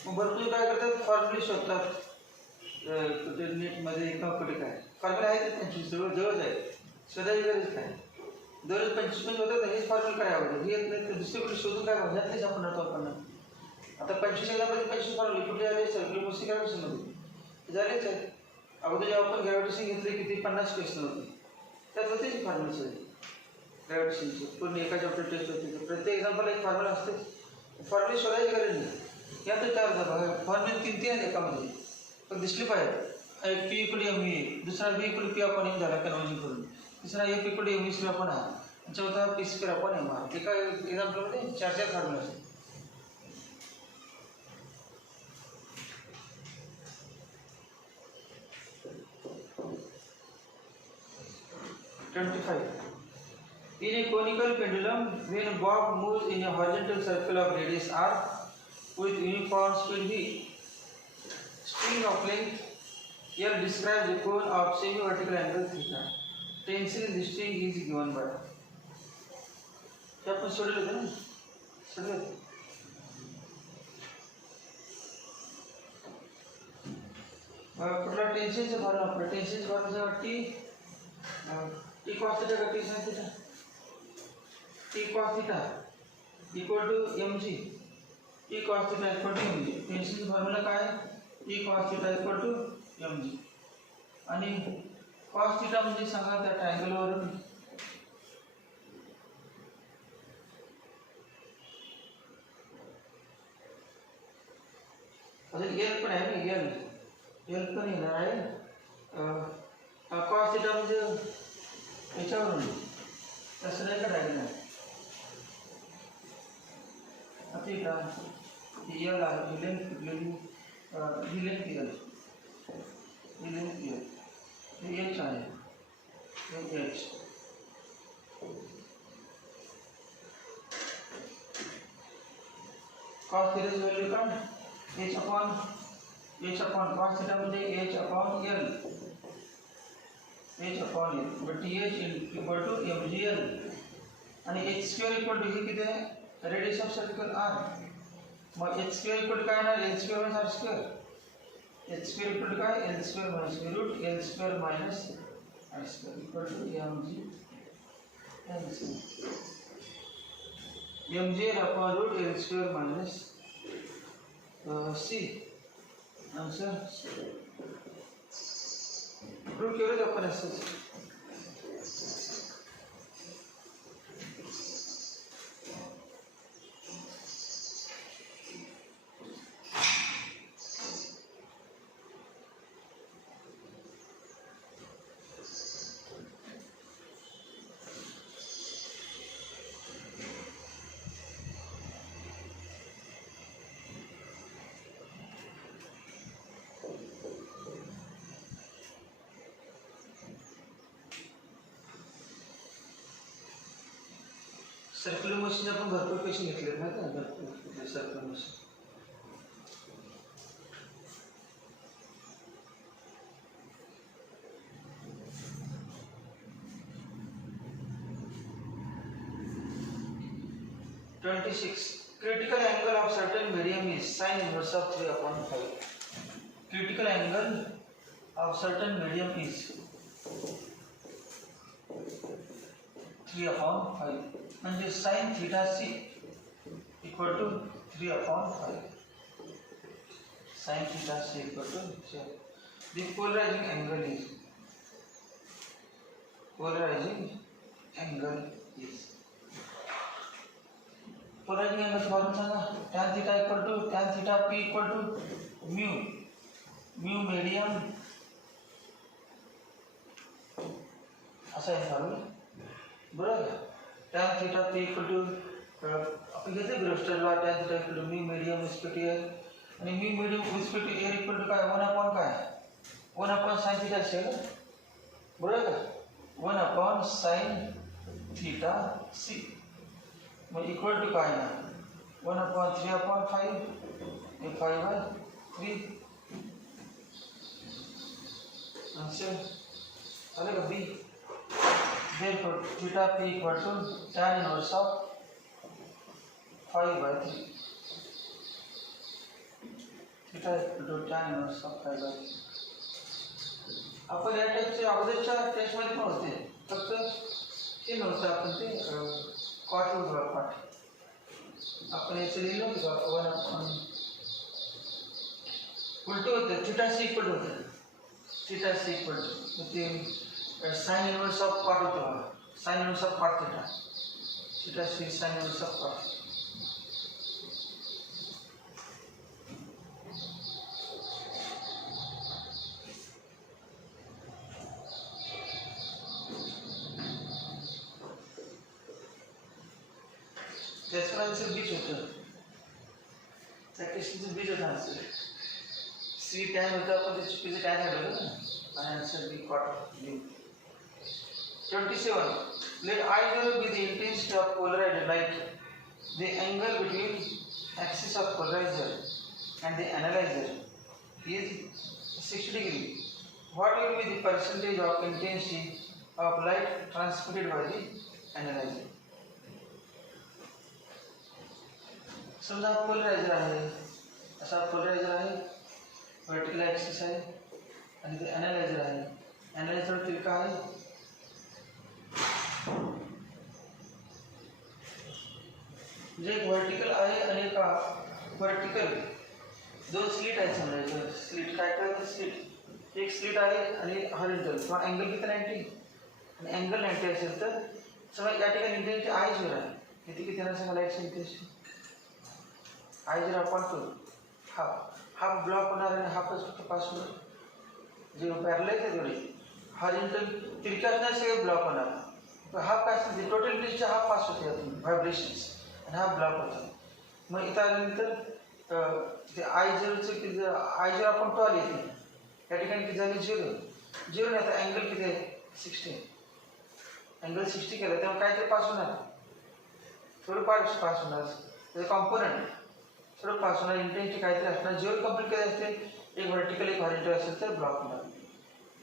मग भरपूर काय करतात फॉर्म्युले शोधतात कुठे नेटमध्ये किंवा कुठे काय फॉर्म्युला आहे ते त्यांची जवळच आहे शोधायची गरज काय दररोज 25 होतात हेच फॉर्म्युला काय आवडतं हे येत नाही तर दुसरीकडे शोधून काय होत नाही आपण राहतो आपण आता 25 फॉर्म्युले कुठे आले सगळे गोष्टी ग्रॅव्हिटेशनमध्ये झालेच आहे अगोदर जेव्हा आपण ग्रॅव्हिटेशन घेतले किती 50 क्वेश्चन होते त्यात होते फॉर्म्युले सगळे ग्रॅव्हिटेशनचे पूर्ण एका चॅप्टर टेस्ट होते प्रत्येक एक्झाम्पल एक फॉर्म्युला असते फॉर्म्युले शोधायची गरज नाही यात चार बघा फॉर्म्युले 3 आहेत एकामध्ये पण दिसली पाहिजे एक पी इक्वल एम व्ही दुसरा V equal P upon M झाला कन्वर्जन करून तिसरा F equal M V square upon R चौथा P square upon M R एका एक्झाम्पलमध्ये 4 फॉर्म्युला असतात 25. In a conical pendulum, when bob moves in a horizontal circle of radius r with uniform speed v, string of length L describes the cone of semi-vertical angle theta. Tension in the string is given by. क्या अपन सोडले होते ना सोडले कुठला टेन्शनचं formula आपलं टेन्शनचं formula T T cos theta का T sine theta T cos theta equal to mg T cos theta equal to mg टेन्शनचं फॉर्म्युला काय T cos theta equal to mg आणि कॉस थीटा म्हणजे सांगा त्या ट्रायंगल वरून अजून एल पण आहे ना एल पण येणार आहे कॉस थीटा म्हणजे याच्यावरून तसं नाही का डायग्राम थीटा एल आहे ही लेंथ कुठली ही लेंथ एल हे एच आहे हे एच कॉस थीटाची व्हॅल्यू काय h upon cos theta म्हणजे h upon l h upon l but th equal to mgl आणि h square equal to हे किती आहे radius of circle r mug h square equal to काय आहे l square minus r square h square equal to काय l square minus root l square minus r square equal to mg mg upon root l square minus C answer prove केलं तर आपण असंच circular machine आपण भरपूर क्वेश्चन घेतले ना भरपूर circular machine critical angle of certain medium is sin inverse of 3/5 critical angle of certain medium is 3/5 म्हणजे sin theta c equal to 3/5 sin theta c equal to 3. The polarizing angle is polarizing angle form Sanga tan theta equal to tan theta p equal to mu medium असं आहे फॉर्म्युला बरोबर tan theta p equal to आपण घेतले ग्रोस्टरला tan theta equal to mu medium respect to air आणि mu medium respect to air equal to काय 1/, काय 1/, sin theta असेल बरोबर का 1/, sin theta c मग इक्वल टू काय ना 1/, 3/5 हे 5/3 आंसर आले का B therefore theta p equal to tan inverse of 5/3 theta equal to tan inverse of pi by. आपण या टाइपचे अगोदरच्या टेस्टमध्ये पण होते, फक्त हे नव्हतं आपण ते कॉट होतो कॉट. आपण याचं लिहिलं होतं वन आपण उलट होतं, थिटा सी इक्वल होतं, थिटा सी इक्वल टू ते साइन इनवर्स ऑफ कॉट होतं, sine inverse of cot theta, theta C sine inverse of cot. त्याचं आन्सर बीच होतं, त्या क्वेश्चनचं बीच होतं आन्सर. सी टॅन होतं, आपण ते चुकीचं टॅन घालवलं ना, आणि answer B cot B. 27. Let I0 be the intensity of polarized light. The angle between axis of polarizer and the analyzer is 60 degree. What will be the percentage of intensity of light transmitted by the analyzer? समजा पोलरायझर आहे, असा पोलरायझर आहे, vertical axis आहे आणि ते ॲनालायझर आहे. ॲनालायझर तिरका आहे, म्हणजे एक व्हर्टिकल आहे आणि एक व्हर्टिकल दोन स्लिट आहेत. समजायचं स्लिट काय काय स्लिट, एक स्लिट आहे आणि हॉरिझॉन्टल किंवा अँगल किती 90 आणि अँगल 90 असेल तर समजा या ठिकाणी इंटेन्सिटी I0 आहे, किती किती ना सांगा लाईटची इंटेन्सिटी I0 आपण हाफ ब्लॉक होणार आणि हाफच फक्त पास होणार, जे पॅरल आहे ते थोडी हॉरिझॉन्टल तिरक्या असणार सगळे ब्लॉक होणार. हाफ काय असते टोटल इंटेन्सिटी हाफ पास होते यातून व्हायब्रेशन्स आणि हाफ ब्लॉक होतात. मग इथं आल्यानंतर ते I0चं किती I0 आपण 12 येते, या ठिकाणी किती झाली 0 नाही, आता अँगल किती आहे 60, अँगल 60 केलं तेव्हा काय ते पास होणार, थोडं पास होणार, त्याचं कॉम्पोनंट थोडं पास होणार, इंटेन्सिटी काहीतरी असणार. 0 कंप्लीट केलं असते, एक व्हर्टिकल एक हॉरिझॉन्टल असेल तर ब्लॉक होणार.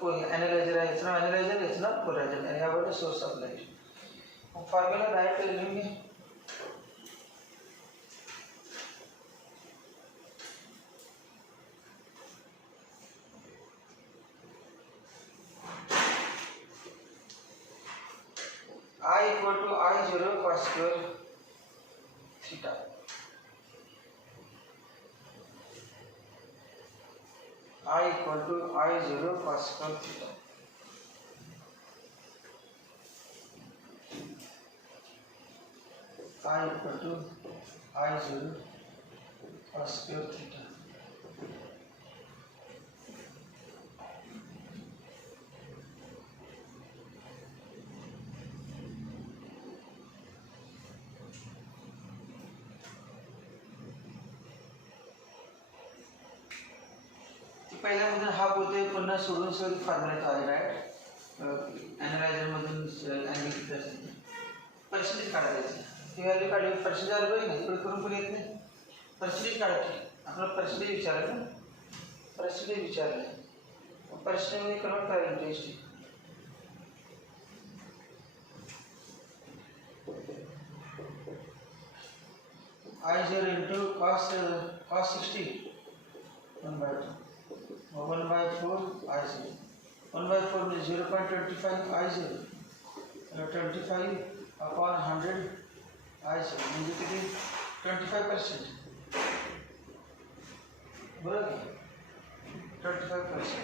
तो ॲनालायझर आहे, याचं नाव ॲनालायझर, याचं नाव पोलरायझर आणि यावर source of light. Formula direct लिहून घे. I equal to I0 cos square theta. I equal to I0 cos square theta. I equal to I0 cos square theta. पहिल्यामधून हाफ होते, पुन्हा सोडून सगळं फॉर्म्युला आहे राईट. ॲनालायझरमधून अँगल किती असेल पर्सेंटेज काढायचं, ती व्हॅल्यू काढली पर्सेंटेज आलं पाहिजे नाही, इकडे करून पण येत नाही. पर्सेंटेज काढायची, आपल्याला पर्सेंटेज विचारलं ना, पर्सेंटेज विचारलं, पर्सेंटेजमध्ये कन्वर्ट करायला इंटरेस्ट. I0 into cos 60 1/2 1/4 I0, 1/4 means 0.25 I0, 25 upon 100 I0 म्हणजे किती 25%, बरोबर 25%.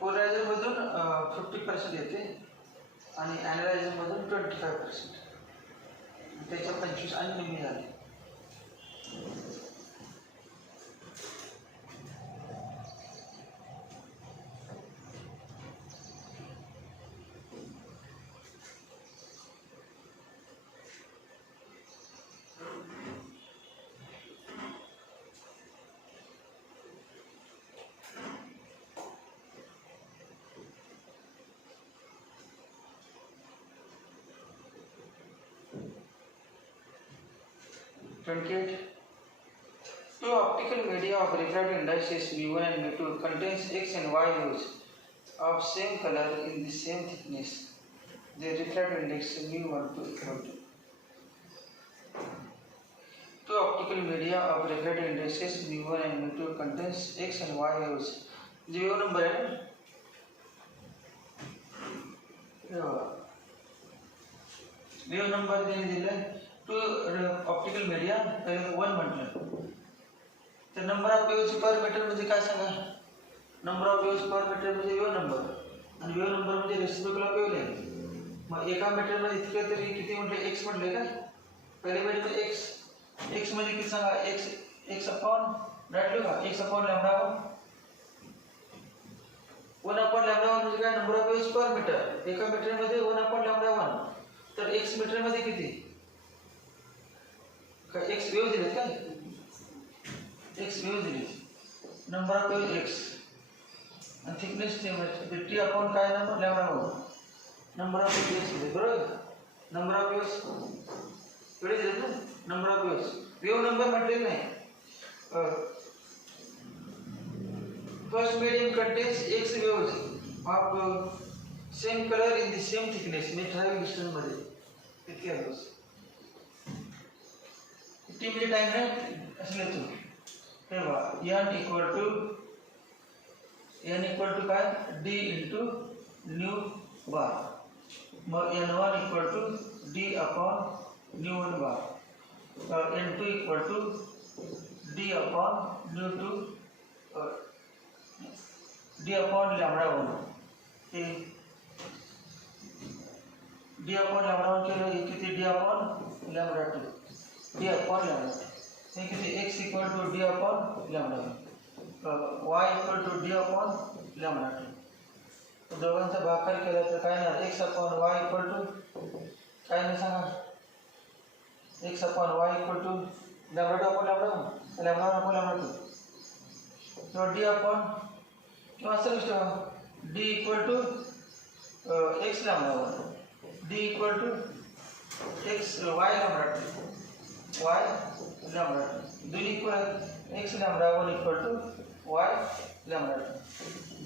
पोलरायझरमधून 50% येते आणि ॲनालायझरमधून 25%, त्याच्या 25 आणि निम्मी झाले. Two optical media of refractive indices mu1 and mu2 contains x and y rays of same color in the same thickness. The refractive index mu1 to equal to. Two optical optical media of refractive indexes mu1 and mu2 contains x and y waves. जो wave number है wave number दिले to optical media पहिले 1 म्हटलं तर number of waves पर मीटर म्हणजे काय सांगा number of waves पर मीटर म्हणजे वेव नंबर आणि वेव नंबर म्हणजे रेसिप्रोकल ऑफ वेव लेंथ मग एका मीटर मध्ये इतके तरी किती म्हटले x म्हटले का पहिले म्हणजे x म्हणजे किती सांगा x अपॉन डाटलो का x upon lambda 1 upon lambda 1 म्हणजे काय नंबर ऑफ वेव्स पर मीटर एका मीटर मध्ये 1 अपॉन लॅम्बडा 1 तर x मीटर मध्ये किती का x वेव्ह दिलेत काय x वेव्ह दिलेत नंबर ऑफ वेव्ह x आणि थिकनेस t अपॉन काय number lambda 1 number of waves बरोबर नंबर ऑफ वेव्स एवढे दिलेत ना number of waves wave number म्हटले नाही first medium contains x waves of same color in the same thickness म्हणजे ठराविक डिस्टन्स मध्ये इतके वेव्स टी म्हणजे टाइम नाही असले तो हे बघा n इक्वल टू काय d इंटू न्यू बार मग n1 equal to d upon nu 1 bar n2 equal to d upon nu 2 d upon lambda 1 हे d अपॉन लैम्बडा 1 केलं किती d upon lambda 2 d upon lambda हे किती x equal to d upon lambda 1 y equal to d upon lambda 2 तो दोघांचा भागाकार केला तर काय ना x upon y equal to काय नाही सांगा x upon y equal to lambda 2 upon lambda 1 lambda 1 upon lambda 2 तो d अपॉन किंवा असं लिहू d equal to x lambda 1 d equal to x y lambda 2 y lambda 2 दोन्ही equal x lambda 1 equal to y lambda 2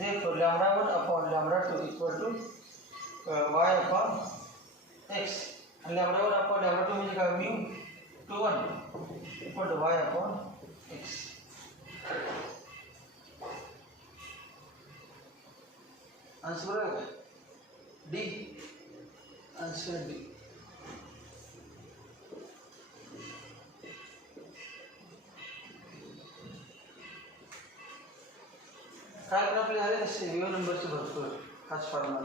therefore lambda 1 upon lambda 2 equal to y upon x and lambda 1 upon lambda 2 म्हणजे काय mu 2 1 equal to y upon x answer है D answer D काय पण आपले झाले नसते वेव नंबरचे भरपूर हाच फॉर्मॅट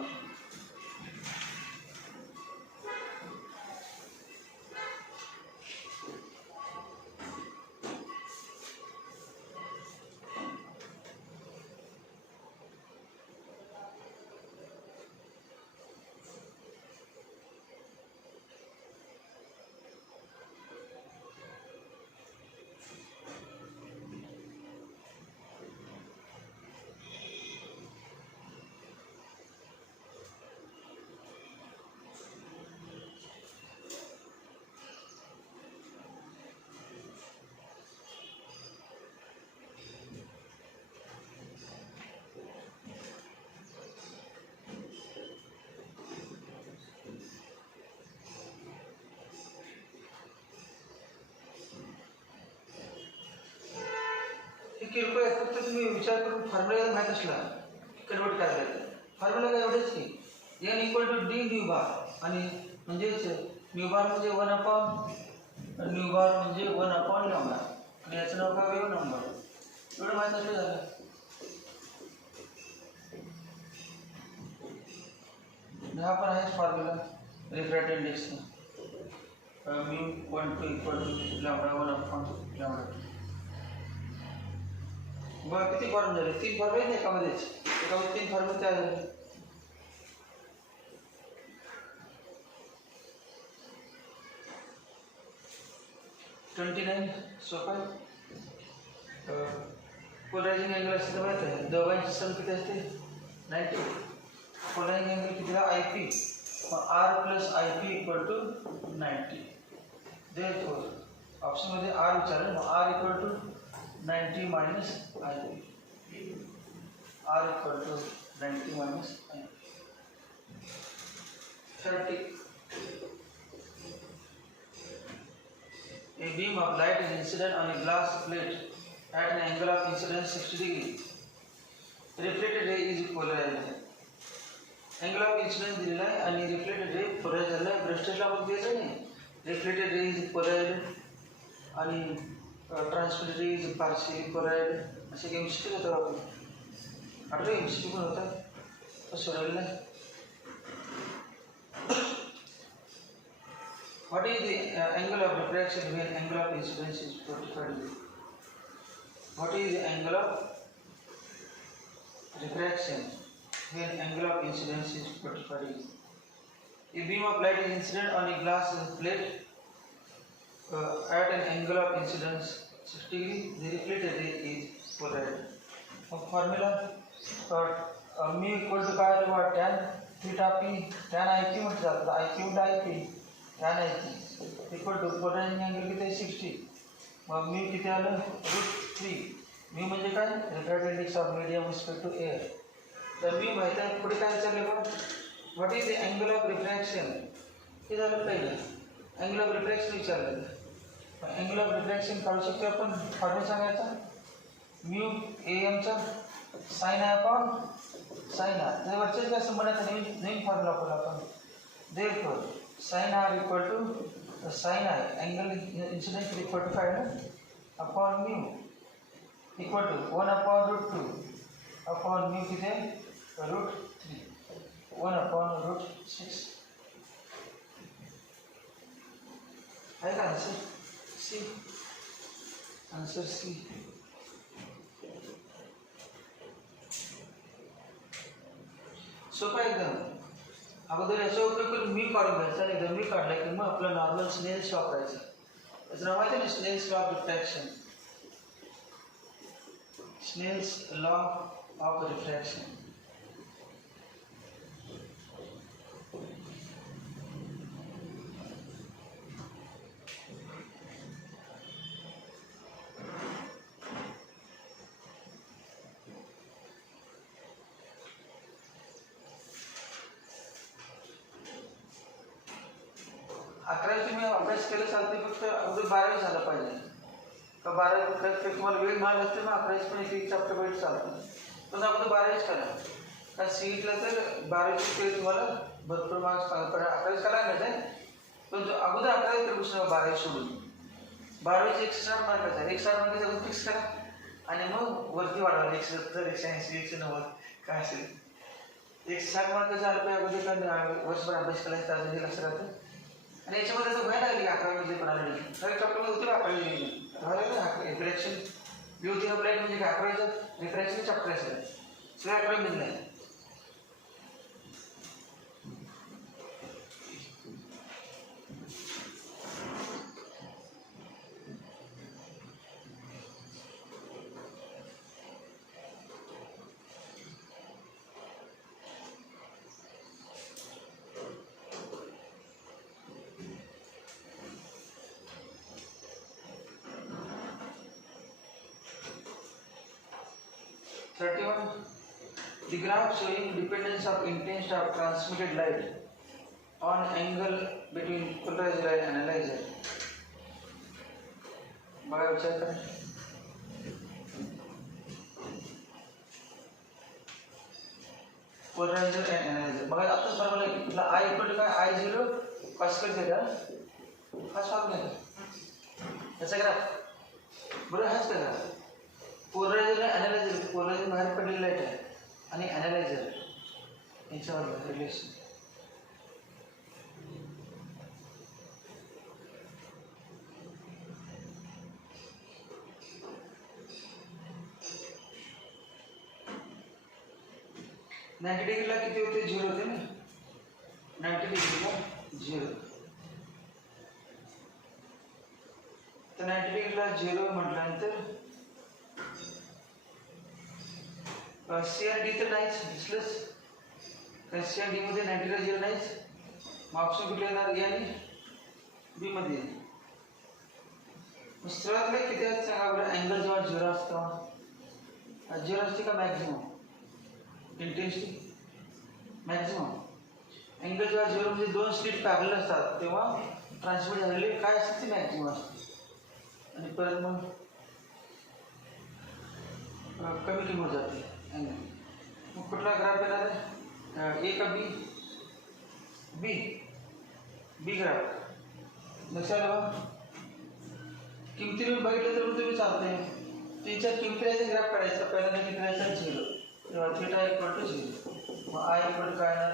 किरकोळ फक्त तुम्ही विचार करून फॉर्म्युला माहीत असला कन्वर्ट करायला फॉर्म्युला काय एवढंच की n equal to d nu bar आणि म्हणजेच न्यू बार म्हणजे 1 अपॉन न्यू बार म्हणजे 1 अपॉन लॅम्बडा आणि याचं नाव काय वेव नंबर एवढं माहीत असलं झालं हा पण आहेच फॉर्म्युला रिफ्रॅक्टिव्ह इंडेक्सचा mu 1 2 equal to lambda 1 upon lambda 2 बघा किती फॉर्म झाले 3 फॉर्म आहेत एकामध्येच 3 फॉर्म तयार झाले $29 सोपा पोलरायझिंग अँगल असते तर माहिती आहे दोघांची सम किती असते 90 पोलरायझिंग अँगल कितीला IP R plus IP equal to 90 therefore ऑप्शनमध्ये R विचारलं मग R equal to 90 minus IP R equal to 90 minus IP 30 A beam of light is incident on a glass plate at an angle of incidence 60 degree. Reflected ray is polarized. Angle of incidence दिलेला आहे आणि reflected ray polarized झालेला आहे. ब्रेस्टेजला आपण दिलं नाही. Reflected ray is polarized आणि transmitted ray is partially polarized. असे MCQ होतात आपण. आठवलं MCQ पण होतात. तो सोडवलेला आहे. What is the angle of refraction when angle of incidence is 45 degree? What is the angle of refraction when angle of incidence is 45 degree? A beam of light is incident on a glass plate at an angle of incidence 60 degree. The reflected ray is polarized. Formula mu equal to काय आलं tan theta p tan iq म्हटलं जातं iq into ip tan iq equal to polarizing angle किती आहे 60. मग mu किती आलं √3. mu म्हणजे काय refractive index of medium with respect to air. तर mu माहिती आहे पुढे काय चाललं बघा. What is the angle of refraction? हे झालं पहिलं. angle of refraction विचारलं. angle of refraction काढू शकतो आपण फॉर्म्युला सांगायचा mu am चा sin i upon sin r. त्या वरच्याच काय संबंधाचा नवीन फॉर्म्युला वापरला आपण. therefore sin r equal to sin i angle incidence equal to 5 upon mu equal to 1 upon √2 upon mu किती आहे √3 1 upon √6 है का आंसर सी. Answer C. सोपा एकदम. अगोदर याचा उपयोग करून मी काढून घ्यायचा आणि एकदा मी काढला की मग आपलं नॉर्मल स्नेल्स वापरायचं. त्याचं नाव माहिती आहे ना Snell's law of refraction. Snell's law of refraction. अकरावी तुम्ही अभ्यास केला चालते फक्त अगोदर 12वी झालं पाहिजे का 12वी तुम्हाला वेळ माग असते मग 11वी पण एक चॅप्टर वेळ चालतं पण अगोदर 12वीच करा कारण सीईटीला तर 12वीची वेळ तुम्हाला भरपूर मार्क्स पण 11वीच करायला मिळते पण अगोदर 11वी करू शकता 12वी सोडून 12वीचे 160 मार्काचा 160 मार्काचा अगोदर फिक्स करा आणि मग वरती वाढवा 170 180 190 काय असेल 160 मार्काचा आलं पाहिजे अगोदर कारण वर्षभर अभ्यास करायचा अजूनही लक्षात राहतं आणि याच्यामध्ये असं व्हायला लागली 11वीमध्ये पण आलेली सगळ्या चॅप्टरमध्ये होती 11वी रिफ्रॅक्शन ब्युटी ऑफ लाईट म्हणजे 11वीचं रिफ्रॅक्शन चॅप्टर आहे सगळ्या 11वीमध्ये नाही. The graph showing dependence of intensity of transmitted light on angle between polarizer and analyzer. बघा विचार करा. Polarizer and analyzer. बघा आताच फॉर्म्युला इथला I इक्वल टू काय I0 cos स्क्वेअर थीटा हाच फॉर्म्युला याचा ग्राफ बरोबर हाच का ग्राफ पोलरायझर आणि ॲनालायझर पोलरायझर बाहेर पडलेली लाईट आहे आणि ॲनालायझर यांच्यावर रिलेशन नाईन्टी डिग्रीला किती होते 0 होते ना 90 डिग्रीला 0 तर 90 डिग्रीला 0 म्हटल्यानंतर CRD तर नाहीच दिसलंच कारण CRD मध्ये 90 ला 0 नाहीच मग ऑप्शन कुठे येणार ए आणि बी मध्ये सर्वात किती आहेत सांगा बरं अँगल जेव्हा 0 असतो 0 असते का मॅक्झिमम इंटेन्सिटी मॅक्झिमम अँगल जेव्हा 0 म्हणजे दोन स्लिट पॅरलल असतात तेव्हा ट्रान्समिट झालेली काय असते ती मॅक्झिमम असते आणि परत मग कमी किंमत जाते अँगल. मग कुठला ग्राफ येणार आहे? ए का बी? बी. बी ग्राफ लक्षात ठेवा. किमतीने बघितलं तर तुम्ही चालते. तिच्या किमतीचा ग्राफ काढायचा. पहिल्यांदा किती करायचा? 0. तेव्हा थिटा इक्वल टू 0. मग आय इक्वल टू काय येणार?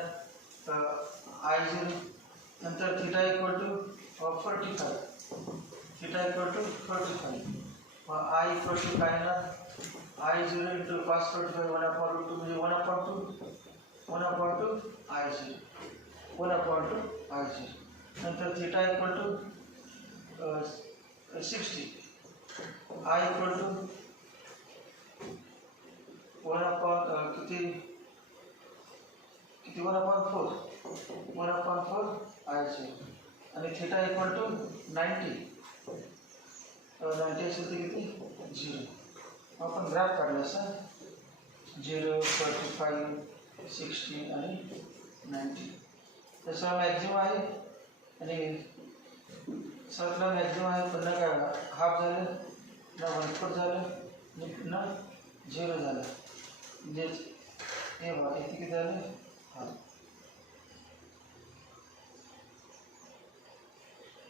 आय 0. नंतर theta equal to 45. Theta equal to 45. मग आय इक्वल टू काय येणार? आय 0 इंटू cos 45 1/2 म्हणजे 1/2 आय 0. 1/2 आय 0. नंतर theta equal to 60. I equal to 1/4 किती 1/4 आय 0. आणि थिटा इक्वल टू 90. 90 असेल तर किती 0. आपण ग्राफ काढला असा 0 45 60 आणि 90. तसा मॅक्झिमम आहे आणि सातला मॅक्झिमम आहे. पुन्हा काय हाफ झालं ना 1/4 झालं आणि पुन्हा 0 झालं. म्हणजे हे बघा इथे किती झालं हाफ.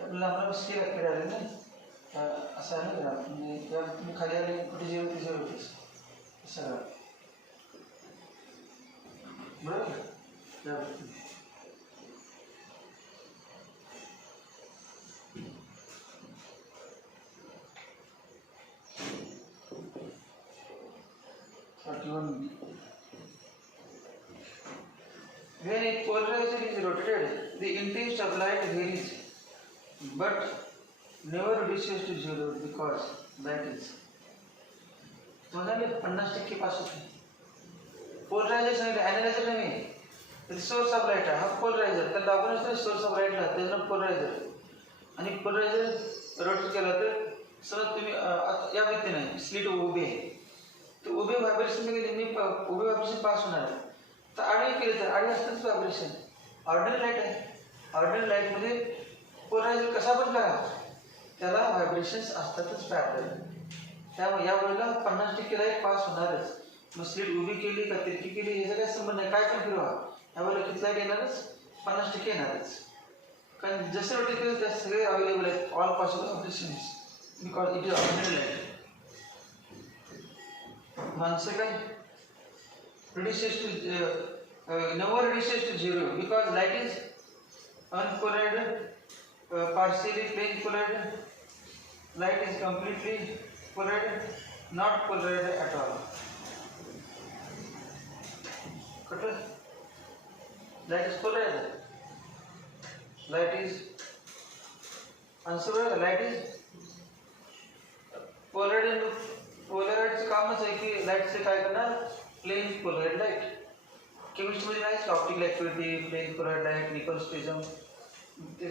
आपल्याला आम्हाला स्केल ॲक्टिव्ह आले ना असं आहे ना ग्राफ. म्हणजे या तुम्ही खाली आले कुठे 0 ते 0 होतेस सगळं बरोबर. When a polarizer is rotated, the intensity of light varies, but never reduces to 0 because that is. दोघांनी 50% पास होते. पोलरायझर सांगितलं, ॲनालायझर नाही. सोर्स ऑफ लाईट आहे हा पोलरायझर. तर दाखवून असतं सोर्स ऑफ लाईटला त्याचं पोलरायझर. आणि पोलरायझर रोटेट केला तर समज तुम्ही या व्यक्ती नाही स्लिट उभी आहे तर उभे व्हायब्रेशन गेले उभे व्हायब्रेशन पास होणार आहे. तर आडवे केले तर आडवे असतंच व्हायब्रेशन. ऑर्डिनरी लाईट आहे. ऑर्डिनरी लाईटमध्ये पोलरायझर कसा पण करा त्याला व्हायब्रेशन्स असतातच पॅरलल. त्यामुळे या वेळेला 50% लाईट पास होणारच. मग स्लिट उभी केली का तिरकी केली याचा काय संबंध नाही. काय पण फिरवा यावेळेला किती लाईट येणारच 50% येणारच. कारण जसे रोटेट केले त्या सगळे अवेलेबल आहेत all possible vibrations because it is ordinary light. माणसं काय reduces to never reduces to 0 because light is unpolarized, partially plane polarized. Light is completely polarized, not polarized at all. Correct? Light is polarized. Light is unpolarized. Light is polarized. Polarized कामच आहे की लाईट से काय करणार plane polarized light. केमिस्ट्रीमध्ये नाही optical activity plane polarized light Nicol's prism ते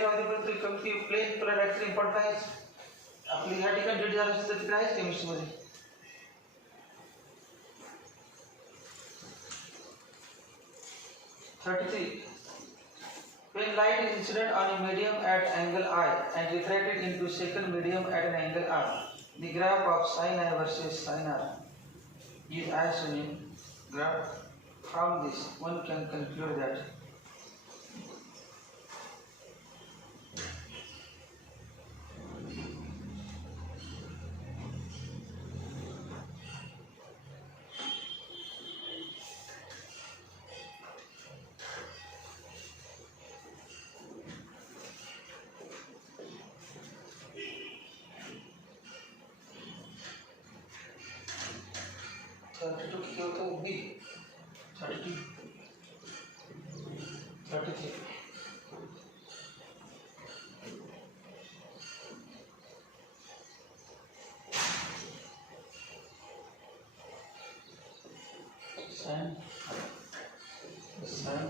राहते. पण ते प्लेन पोलराइड लाईटचं इम्पॉर्टंट आहेच. आपली ह्या ठिकाणी डेट झालं असेल तर तिकडे आहेच केमिस्ट्रीमध्ये. 33. When light is incident on a medium at angle I and refracted into second medium at an angle R, the graph of sin I versus sin R is as shown. Graph. From this, one can conclude that B 32 33 sin